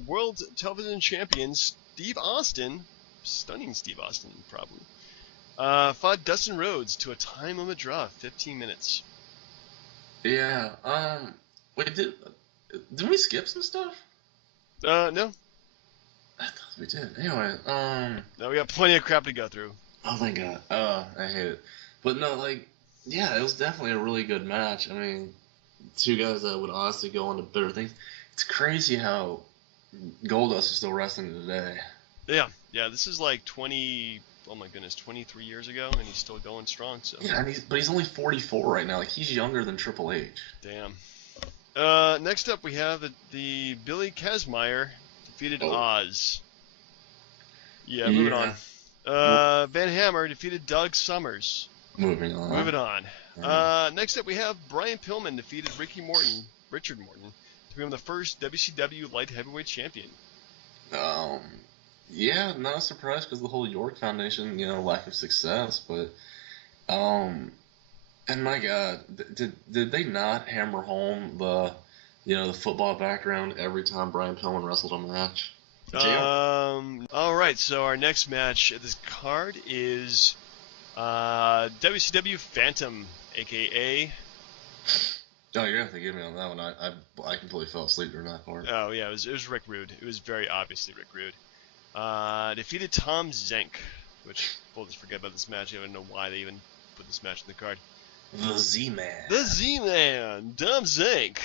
World Television Champion Steve Austin, stunning Steve Austin, probably, fought Dustin Rhodes to a time limit draw, 15 minutes. Yeah. Wait, did we skip some stuff? No. I thought we did. Anyway, No, we got plenty of crap to go through. Oh, thank God. I hate it. But no, like, yeah, it was definitely a really good match. I mean, two guys that would honestly go on to better things. It's crazy how Goldust is still wrestling today. Yeah. This is like 20. Oh my goodness, 23 years ago, and he's still going strong. So. Yeah, but he's only 44 right now. Like he's younger than Triple H. Damn. Next up, we have the Billy Kazmaier defeated Oz. Yeah, moving on. Van Hammer defeated Doug Summers. Moving on. Next up, we have Brian Pillman defeated Richard Morton, to become the first WCW Light Heavyweight Champion. Yeah, not a surprise because the whole York Foundation, lack of success. But, and my God, did they not hammer home the football background every time Brian Pillman wrestled a match? All right. So our next match at this card is WCW Phantom, aka. Oh, you're gonna have to give me on that one. I completely fell asleep during that part. Oh yeah, it was Rick Rude. It was very obviously Rick Rude. Defeated Tom Zenk, which we'll just forget about this match. I don't know why they even put this match in the card. The Z-Man. The Z-Man, Tom Zenk.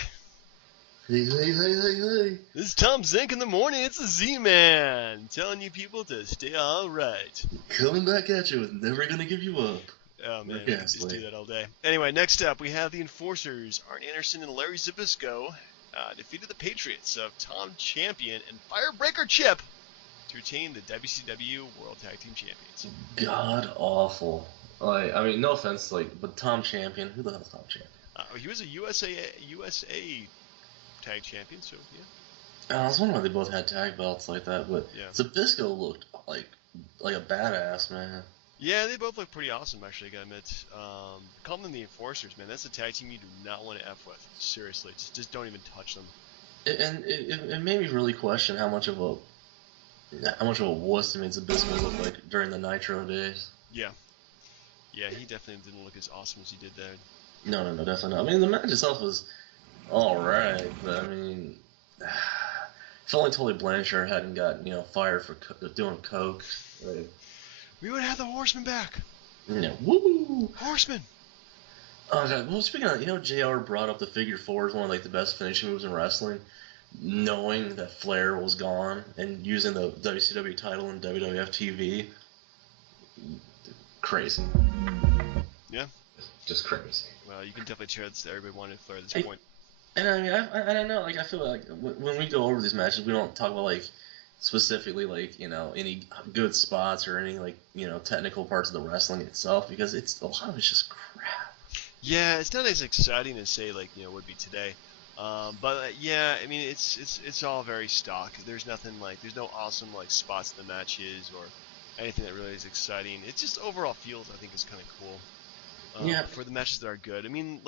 Hey. This is Tom Zenk in the morning. It's the Z-Man, telling you people to stay all right. Coming back at you with never gonna give you up. Oh man, I just do that all day. Anyway, next up we have the Enforcers, Arn Anderson and Larry Zbyszko, defeated the Patriots of Tom Champion and Firebreaker Chip to retain the WCW World Tag Team Champions. God awful. I mean, no offense, but Tom Champion, who the hell's Tom Champion? He was a USA Tag Champion, so yeah. I was wondering why they both had tag belts like that, but yeah. Zbyszko looked like a badass, man. Yeah, they both look pretty awesome, actually, I gotta admit. Call them the Enforcers, man. That's a tag team you do not want to F with. Seriously, just don't even touch them. It made me really question how much of a wuss Zbyszko looked like during the Nitro days. Yeah, he definitely didn't look as awesome as he did there. No, definitely not. I mean, the match itself was alright, but I mean, if only Tully Blanchard hadn't got fired for doing coke. Right? We would have the Horsemen back. Yeah, woo! Horsemen! Oh, God. Well, speaking of, JR brought up the figure four as one of the best finishing moves in wrestling, knowing that Flair was gone and using the WCW title in WWF TV. Crazy. Yeah. Just crazy. Well, you can definitely cheer that everybody wanted Flair at this point. And I mean, I don't know. I feel like when we go over these matches, we don't talk about specifically any good spots or any technical parts of the wrestling itself, because a lot of it's just crap. Yeah, it's not as exciting as say would be today. But yeah, I mean it's all very stock. There's nothing there's no awesome spots in the matches or anything that really is exciting. It just overall feels I think is kind of cool. Yeah. For the matches that are good. I mean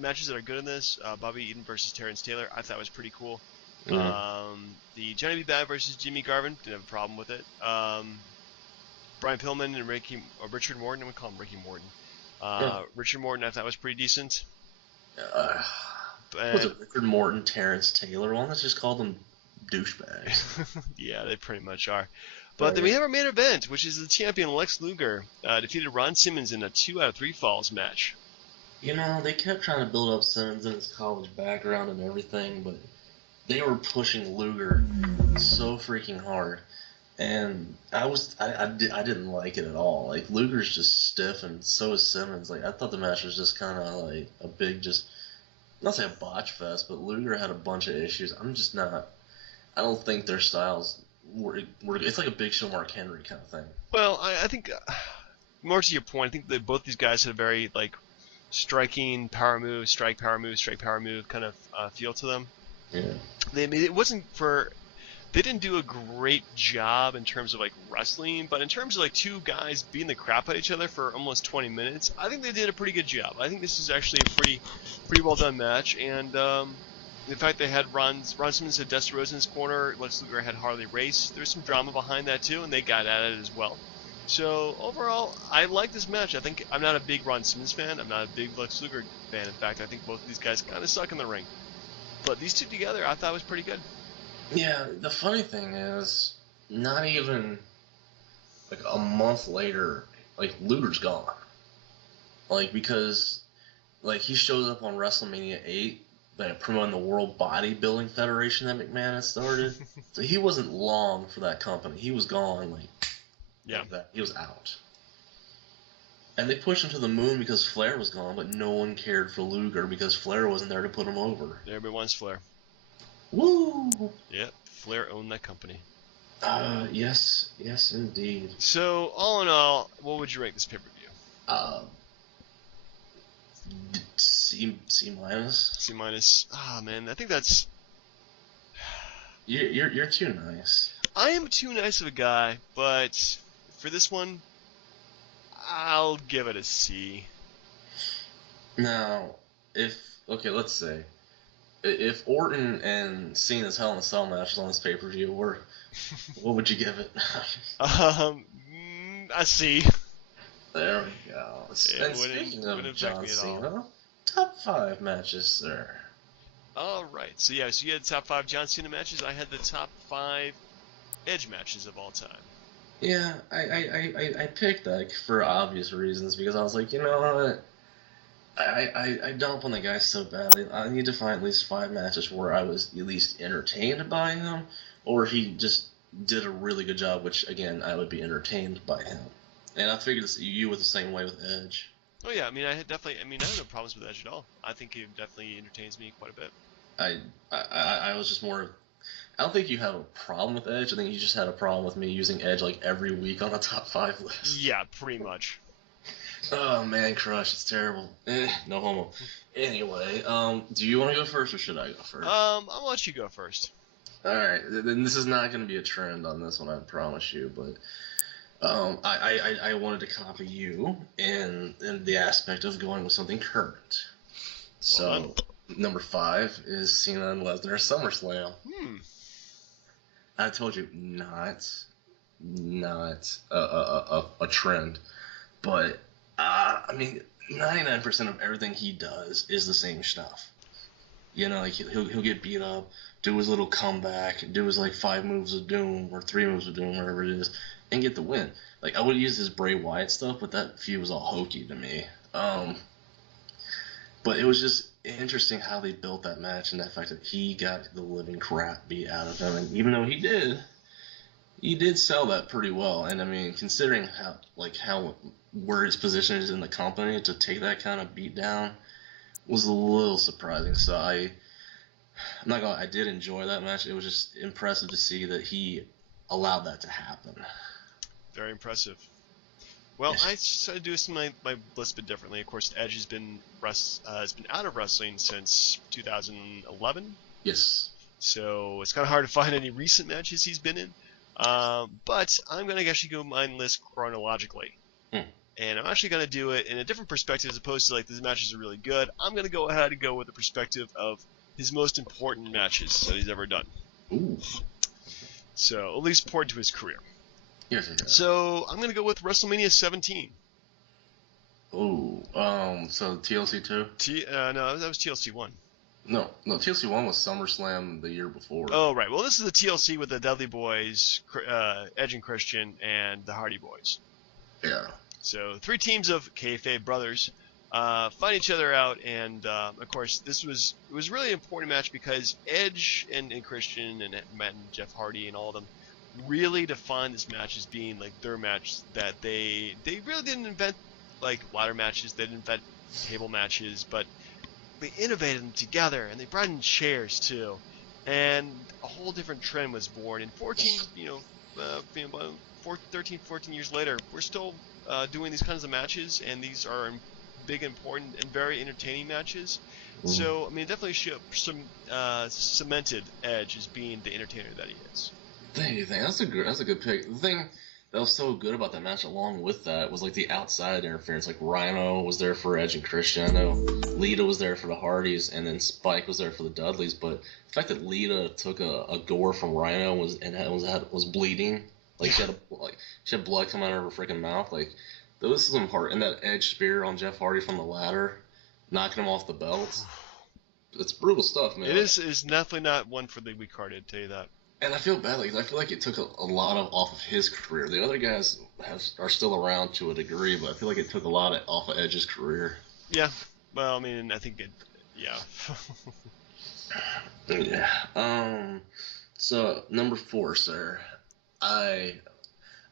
matches that are good in this, Bobby Eaton versus Terrence Taylor, I thought was pretty cool. Mm-hmm. The Johnny B. Bad versus Jimmy Garvin, didn't have a problem with it. Brian Pillman and Richard Morton, I'm gonna call him Ricky Morton. Richard Morton, I thought was pretty decent. Was it Richard Morton, Terrence Taylor? Well, let's just call them douchebags. Yeah, they pretty much are. But then we have our main event, which is the champion Lex Luger defeated Ron Simmons in a 2 out of 3 falls match. They kept trying to build up Simmons and his college background and everything, but they were pushing Luger so freaking hard, and I didn't like it at all. Luger's just stiff, and so is Simmons. I thought the match was just kind of a big, not say a botch fest, but Luger had a bunch of issues. I don't think their styles were. It's like a Big Show Mark Henry kind of thing. Well, I think more to your point, I think that both these guys had a very striking power move, strike power move kind of feel to them. Yeah. They didn't do a great job in terms of wrestling, but in terms of two guys beating the crap out of each other for almost 20 minutes, I think they did a pretty good job. I think this is actually a pretty well done match, and the fact they had Ron Simmons had Dusty Rhodes in his corner, Lex Luger had Harley Race. There's some drama behind that too, and they got at it as well. So overall, I like this match. I think I'm not a big Ron Simmons fan. I'm not a big Lex Luger fan. In fact, I think both of these guys kind of suck in the ring. But these two together, I thought was pretty good. Yeah, the funny thing is, not even a month later, Luger's gone. Because Like, he shows up on WrestleMania 8, like, promoting the World Bodybuilding Federation that McMahon had started. So he wasn't long for that company. He was gone, Yeah. like that. He was out. And they pushed him to the moon because Flair was gone, but no one cared for Luger because Flair wasn't there to put him over. Everybody wants Flair. Woo! Yep, Flair owned that company. Yes, indeed. So, all in all, what would you rank this pay-per-view? C minus. C minus. Ah, man, I think that's. You're too nice. I am too nice of a guy, but for this one, I'll give it a C. Now, okay, let's say if Orton and Cena's Hell in a Cell match was on this pay-per-view, what would you give it? A C. There we go. Yeah, and speaking of John Cena, top 5 matches, sir. All right. So you had the top 5 John Cena matches. I had the top 5 Edge matches of all time. Yeah, I picked that for obvious reasons because I was like, you know what? I dump on the guy so badly. I need to find at least 5 matches where I was at least entertained by him, or he just did a really good job, which again I would be entertained by him. And I figured you were the same way with Edge. Oh yeah, I mean I have no problems with Edge at all. I think he definitely entertains me quite a bit. I was just more. I don't think you have a problem with Edge. I think you just had a problem with me using Edge like every week on a top 5 list. Yeah, pretty much. Oh man, Crush, it's terrible. No homo. Anyway, do you want to go first or should I go first? I'll let you go first. All right, then this is not going to be a trend on this one, I promise you. But I wanted to copy you in the aspect of going with something current. So number 5 is Cena and Lesnar SummerSlam. I told you not a trend, but I mean 99% of everything he does is the same stuff. You know, like he'll get beat up, do his little comeback, do his like 5 moves of doom or 3 moves of doom, whatever it is, and get the win. Like I would use his Bray Wyatt stuff, but that feud was all hokey to me. But it was just interesting how they built that match and the fact that he got the living crap beat out of him, and even though he did sell that pretty well. And I mean, considering how where his position is in the company, to take that kind of beat down was a little surprising. So I'm not gonna lie, I did enjoy that match. It was just impressive to see that he allowed that to happen. Very impressive. Well, I decided to do my list a bit differently. Of course, Edge has been out of wrestling since 2011. Yes. So it's kind of hard to find any recent matches he's been in. But I'm going to actually go mine list chronologically. And I'm actually going to do it in a different perspective as opposed to like these matches are really good. I'm going to go ahead and go with the perspective of his most important matches that he's ever done. Ooh. So, at least important to his career. Yes. So, I'm going to go with WrestleMania 17. Ooh. So TLC 2? No, that was TLC 1. No, TLC 1 was SummerSlam the year before. Oh, right. Well, this is the TLC with the Dudley Boys, Edge and Christian, and the Hardy Boys. Yeah. So 3 teams of kayfabe brothers find each other out, and of course it was really an important match because Edge and Christian and Matt and Jeff Hardy and all of them really defined this match as being like their match. That they really didn't invent like ladder matches, they didn't invent table matches, but they innovated them together, and they brought in chairs too, and a whole different trend was born. And 13, 14 years later, we're still doing these kinds of matches, and these are big, important, and very entertaining matches. So, I mean, it definitely cemented Edge as being the entertainer that he is. Thank you. That's a good pick. The thing that was so good about that match, along with that, was like the outside interference. Like Rhino was there for Edge and Christian. I know Lita was there for the Hardys, and then Spike was there for the Dudleys. But the fact that Lita took a gore from Rhino was bleeding. Like she had blood coming out of her freaking mouth. Like those some heart, and that Edge spear on Jeff Hardy from the ladder, knocking him off the belt. It's brutal stuff, man. It is definitely not one for the weak hearted, I'll tell you that. And I feel bad. Like I feel like it took a lot off of his career. The other guys are still around to a degree, but I feel like it took a lot off of Edge's career. Yeah, Well, I mean, I think it, yeah. Yeah. So number 4, sir. I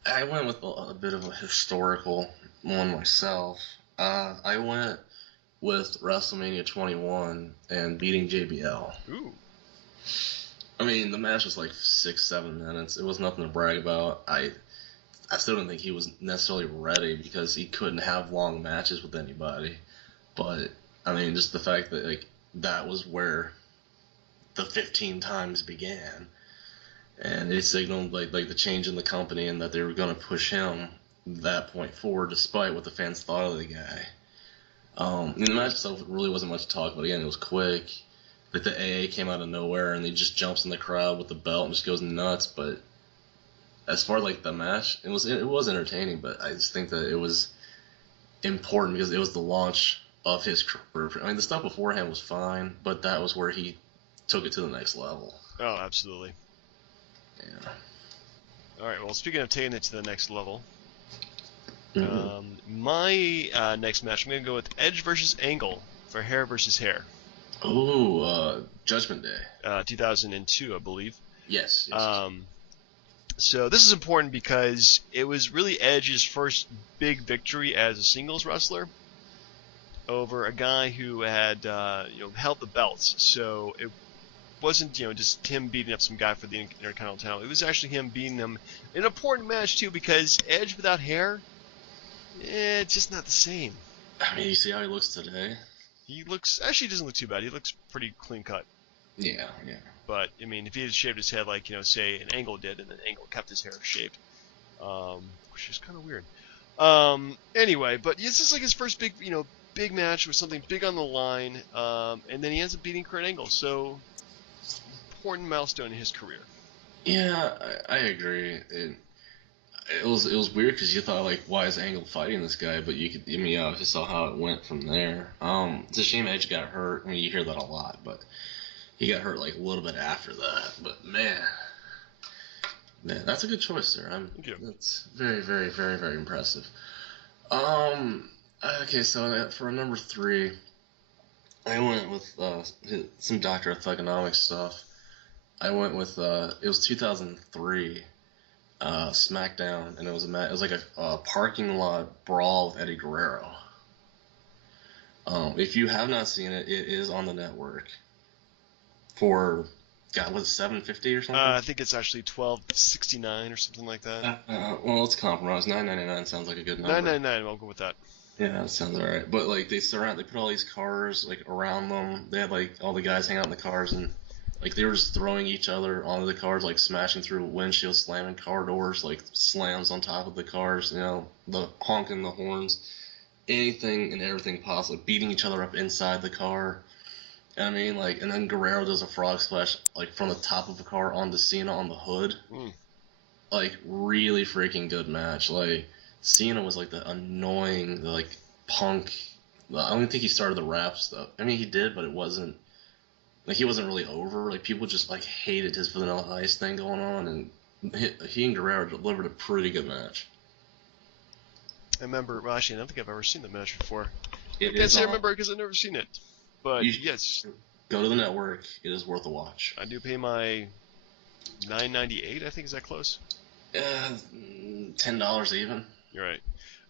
I went with a bit of a historical one myself. I went with WrestleMania 21 and beating JBL. Ooh. I mean, the match was like 6-7 minutes. It was nothing to brag about. I still don't think he was necessarily ready because he couldn't have long matches with anybody. But I mean, just the fact that like that was where the 15 times began, and it signaled like the change in the company and that they were going to push him that point forward, despite what the fans thought of the guy. The match itself really wasn't much to talk about. Again, it was quick. Like the AA came out of nowhere and he just jumps in the crowd with the belt and just goes nuts. But as far as like the match, it was entertaining. But I just think that it was important because it was the launch of his career. I mean, the stuff beforehand was fine, but that was where he took it to the next level. Oh, absolutely. Yeah. All right. Well, speaking of taking it to the next level, Mm-hmm. my next match, I'm gonna go with Edge versus Angle for hair versus hair. Ooh, Judgment Day. 2002, I believe. Yes. So this is important because it was really Edge's first big victory as a singles wrestler over a guy who had held the belts. So it wasn't just him beating up some guy for the Intercontinental title. It was actually him beating him in an important match too, because Edge without hair, it's just not the same. I mean, you see how he looks today? He doesn't look too bad. He looks pretty clean cut. Yeah. But I mean, if he had shaved his head like say an Angle did, and then Angle kept his hair shaved, which is kind of weird. Anyway, but this is like his first big match with something big on the line, and then he ends up beating Kurt Angle. So important milestone in his career. Yeah, I agree. It was weird because you thought like, why is Angle fighting this guy? But you obviously saw how it went from there. It's a shame Edge got hurt. I mean, you hear that a lot, but he got hurt like a little bit after that. But man, that's a good choice, sir. Thank you. That's very, very, very, very impressive. Okay, so for number 3, I went with some Doctor Thugonomics stuff. I went with it was 2003. SmackDown, and it was like a parking lot brawl with Eddie Guerrero. If you have not seen it, it is on the network for was it $7.50 or something? I think it's actually $12.69 or something like that. Well, let's compromise. $9.99 sounds like a good number. $9.99. I'll go with that. Yeah, that sounds alright. But like they put all these cars like around them. They had like all the guys hang out in the cars and. Like, they were just throwing each other onto the cars, like, smashing through windshields, slamming car doors, like, slams on top of the cars, the honking the horns, anything and everything possible, beating each other up inside the car. I mean, like, and then Guerrero does a frog splash, like, from the top of the car onto Cena on the hood. Like, really freaking good match. Like, Cena was, like, the annoying, like, punk. I don't think he started the rap stuff. I mean, he did, but it wasn't. Like, he wasn't really over. Like, people just, like, hated his Vanilla Ice thing going on, and he and Guerrero delivered a pretty good match. I remember, well, actually, I don't think I've ever seen the match before. I guess I remember because I've never seen it. But, yes. Go to the network. It is worth a watch. I do pay my $9.98, I think. Is that close? $10 even. You're right.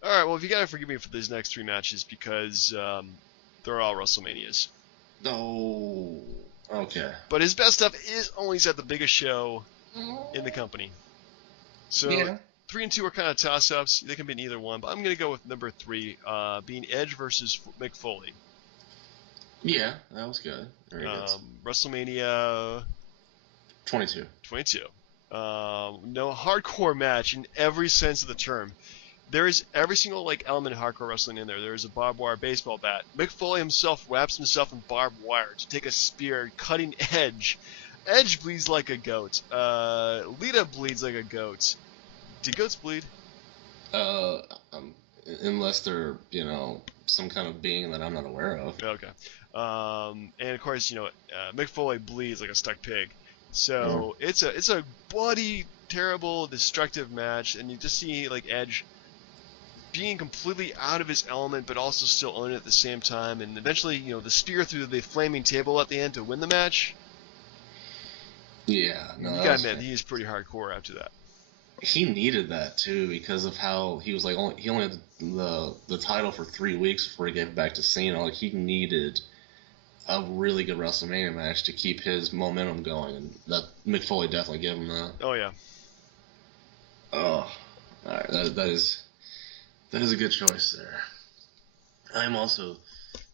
Alright, well, if you gotta forgive me for these next 3 matches, because they're all WrestleManias. Oh, okay. But his best stuff is always at the biggest show in the company. So, yeah. 3 and 2 are kind of toss-ups. They can be in either one, but I'm going to go with number 3, being Edge versus Mick Foley. Yeah, that was good. Very good. WrestleMania 22. No hardcore match in every sense of the term. There is every single element of hardcore wrestling in there. There is a barbed wire baseball bat. Mick Foley himself wraps himself in barbed wire to take a spear, cutting Edge. Edge bleeds like a goat. Lita bleeds like a goat. Do goats bleed? Unless they're some kind of being that I'm not aware of. Okay. And of course Mick Foley bleeds like a stuck pig. So it's a bloody, terrible, destructive match, and you just see Edge being completely out of his element, but also still own it at the same time, and eventually, the spear through the flaming table at the end to win the match. Yeah, no, You that gotta was admit, he is pretty hardcore after that. he needed that too because of how he was like he only had the title for 3 weeks before he gave it back to Cena. Like he needed a really good WrestleMania match to keep his momentum going, and that Mick Foley definitely gave him that. Oh yeah. Oh, all right, that is a good choice there. I'm also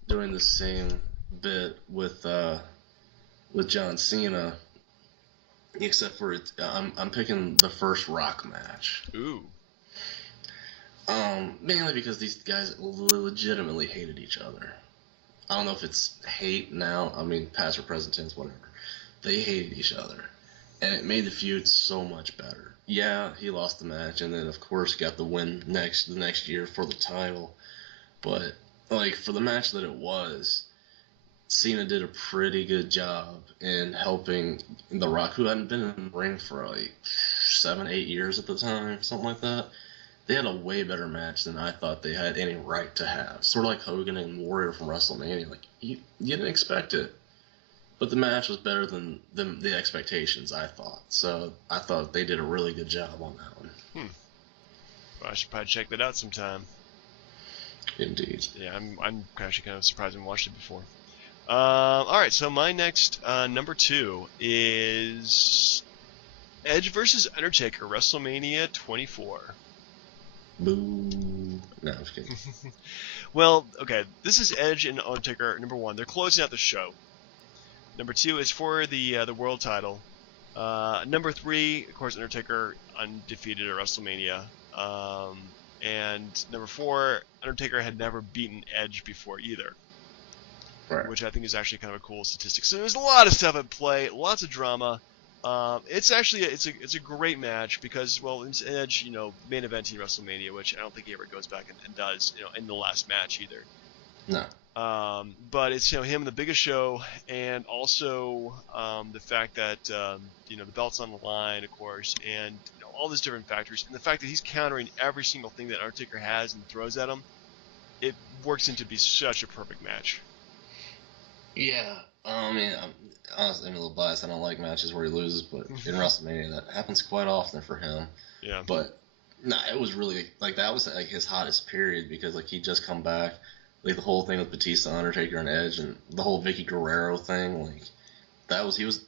doing the same bit with John Cena, except for I'm picking the first Rock match. Ooh. Mainly because these guys legitimately hated each other. I don't know if it's hate now. I mean, past or present tense, whatever. They hated each other, and it made the feud so much better. Yeah, he lost the match, and then of course got the win the next year for the title. But like for the match that it was, Cena did a pretty good job in helping The Rock, who hadn't been in the ring for like 7, 8 years at the time, something like that. They had a way better match than I thought they had any right to have. Sort of like Hogan and Warrior from WrestleMania. Like you didn't expect it, but the match was better than the expectations, I thought. So I thought they did a really good job on that one. Well, I should probably check that out sometime. Indeed. Yeah, I'm actually kind of surprised I haven't watched it before. All right, so my next number 2 is Edge versus Undertaker, WrestleMania 24. Boo. No, I'm just kidding. Well, okay, this is Edge and Undertaker, number 1. They're closing out the show. Number 2 is for the world title. Number 3, of course, Undertaker undefeated at WrestleMania. And number 4, Undertaker had never beaten Edge before either. Right. Which I think is actually kind of a cool statistic. So there's a lot of stuff at play, lots of drama. It's actually it's a great match because, well, it's Edge, main eventing WrestleMania, which I don't think he ever goes back and does, in the last match either. No. But it's him in the biggest show, and also the fact that the belt's on the line, of course, and all these different factors, and the fact that he's countering every single thing that Undertaker has and throws at him, it works into be such a perfect match. Yeah. I mean, honestly, I'm a little biased. I don't like matches where he loses, but in WrestleMania, that happens quite often for him. Yeah. But it was really like that was like his hottest period because like he'd just come back, like the whole thing with Batista, Undertaker, and Edge, and the whole Vicky Guerrero thing. Like he was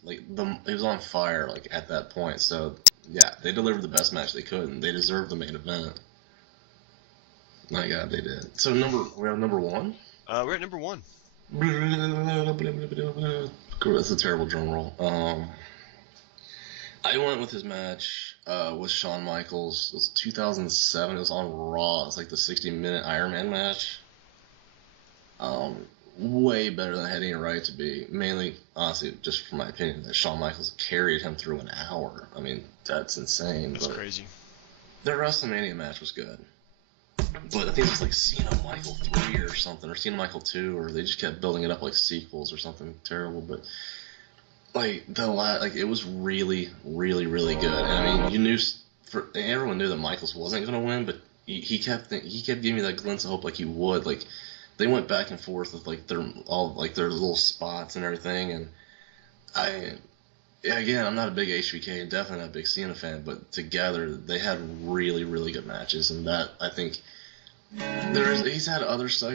on fire like at that point. So yeah, they delivered the best match they could, and they deserved the main event. My God, they did. So we have number 1. We're at number 1. That's a terrible drum roll. I went with his match with Shawn Michaels. It was 2007. It was on Raw. It's like the 60-minute Iron Man match. Way better than it had any right to be. Mainly, honestly, just from my opinion, that Shawn Michaels carried him through an hour. I mean, that's insane. That's crazy. Their WrestleMania match was good. But I think it was like Cena Michael 3 or something, or Cena Michael 2, or they just kept building it up like sequels or something terrible. But like it was really, really, really good. And I mean, everyone knew that Michaels wasn't gonna win, but he kept giving me that glimpse of hope, like he would. Like they went back and forth with like their little spots and everything. And I'm not a big HBK, definitely not a big Cena fan, but together they had really, really good matches, and that I think. He's had other stuff.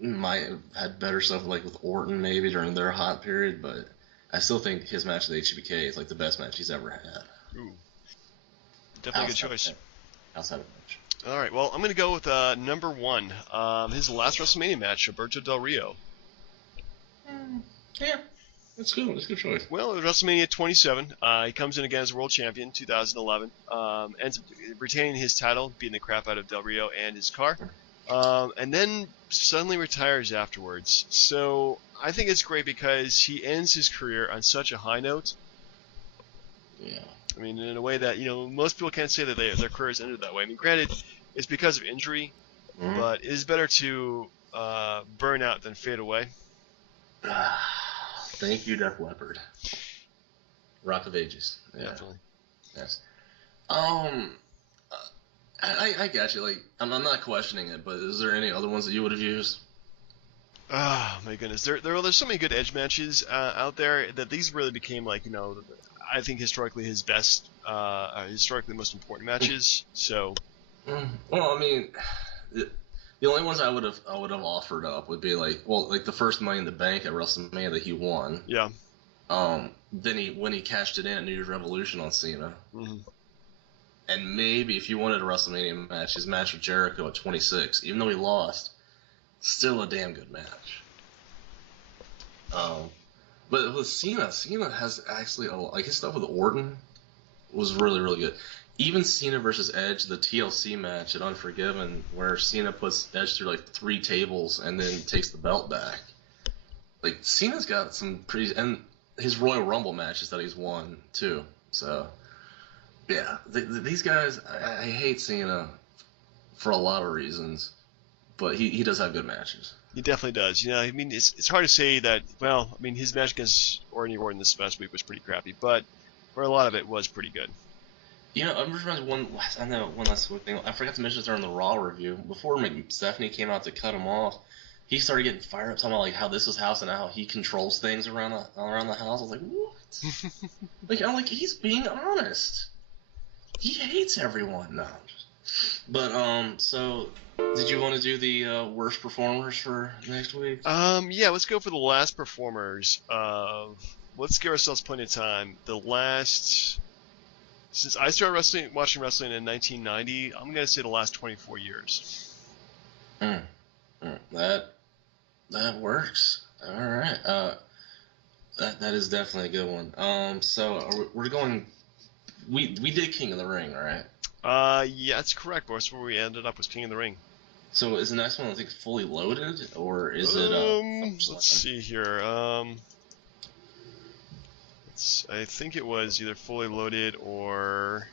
Might have had better stuff like with Orton maybe during their hot period, but I still think his match with HBK is like the best match he's ever had. Ooh, definitely a good choice. Outside of match. All right, well I'm gonna go with number 1. His last WrestleMania match, Alberto Del Rio. Yeah, that's good. That's a good choice. Well, it was WrestleMania 27. He comes in again as world champion, 2011. Ends up retaining his title, beating the crap out of Del Rio and his car. And then suddenly retires afterwards. So I think it's great because he ends his career on such a high note. Yeah. I mean, in a way that, most people can't say that their careers ended that way. I mean, granted, it's because of injury, but it is better to burn out than fade away. Thank you, Def Leppard. Rock of Ages. Yeah. Definitely. Yes. I got you. Like, I'm not questioning it, but is there any other ones that you would have used? Oh my goodness, there's so many good Edge matches out there that these really became like, I think historically his best, historically most important matches. So Well, I mean, the only ones I would have offered up would be like, well, like the first Money in the Bank at WrestleMania that he won. yeah. Then when he cashed it in at New Year's Revolution on Cena, Hmm. and maybe if you wanted a WrestleMania match, his match with Jericho at 26, even though he lost, still a damn good match. Um, but with Cena has actually like his stuff with Orton was really really good. Even Cena versus Edge, the TLC match at Unforgiven, where Cena puts Edge through like 3 tables and then takes the belt back. Like Cena's got some pretty, and his Royal Rumble matches that he's won too. So yeah, these guys, I hate Cena for a lot of reasons, but he does have good matches. He definitely does. I mean, it's hard to say that. Well, I mean, his match against Orton this past week was pretty crappy, but for a lot of it was pretty good. I'm just reminded one last quick thing. I forgot to mention this during the Raw review. Before Stephanie came out to cut him off, he started getting fired up talking about like how this was house and how he controls things around the house. I was like, what? I'm like, he's being honest. He hates everyone. No. But so did you want to do the worst performers for next week? Yeah, let's go for the last performers. Let's give ourselves plenty of time. Since I started watching wrestling in 1990, I'm gonna say the last 24 years. Mm, that works. All right. That is definitely a good one. So we're going. We did King of the Ring, right? Yeah, that's correct, boss. Where we ended up was King of the Ring. So is the next one, I think, fully loaded, or is it? Let's see here. I think it was either fully loaded or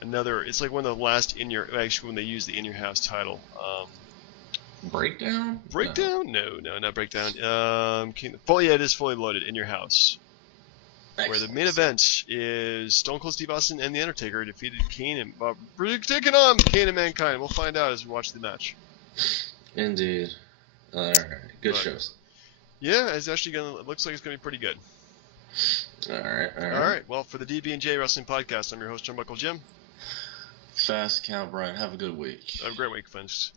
another. It's like one of the last actually when they use the in your house title. Breakdown? Breakdown? No, not breakdown. Yeah, it is fully loaded in your house. Excellent. Where the main event is Stone Cold Steve Austin and The Undertaker defeated Kane and taking on Kane and Mankind. We'll find out as we watch the match. Indeed. All right, good shows. Yeah, it looks like it's gonna be pretty good. All right. All right. Well, for the DB&J Wrestling Podcast, I'm your host, Turnbuckle Jim. Fast Count Brian. Have a good week. Have a great week, friends.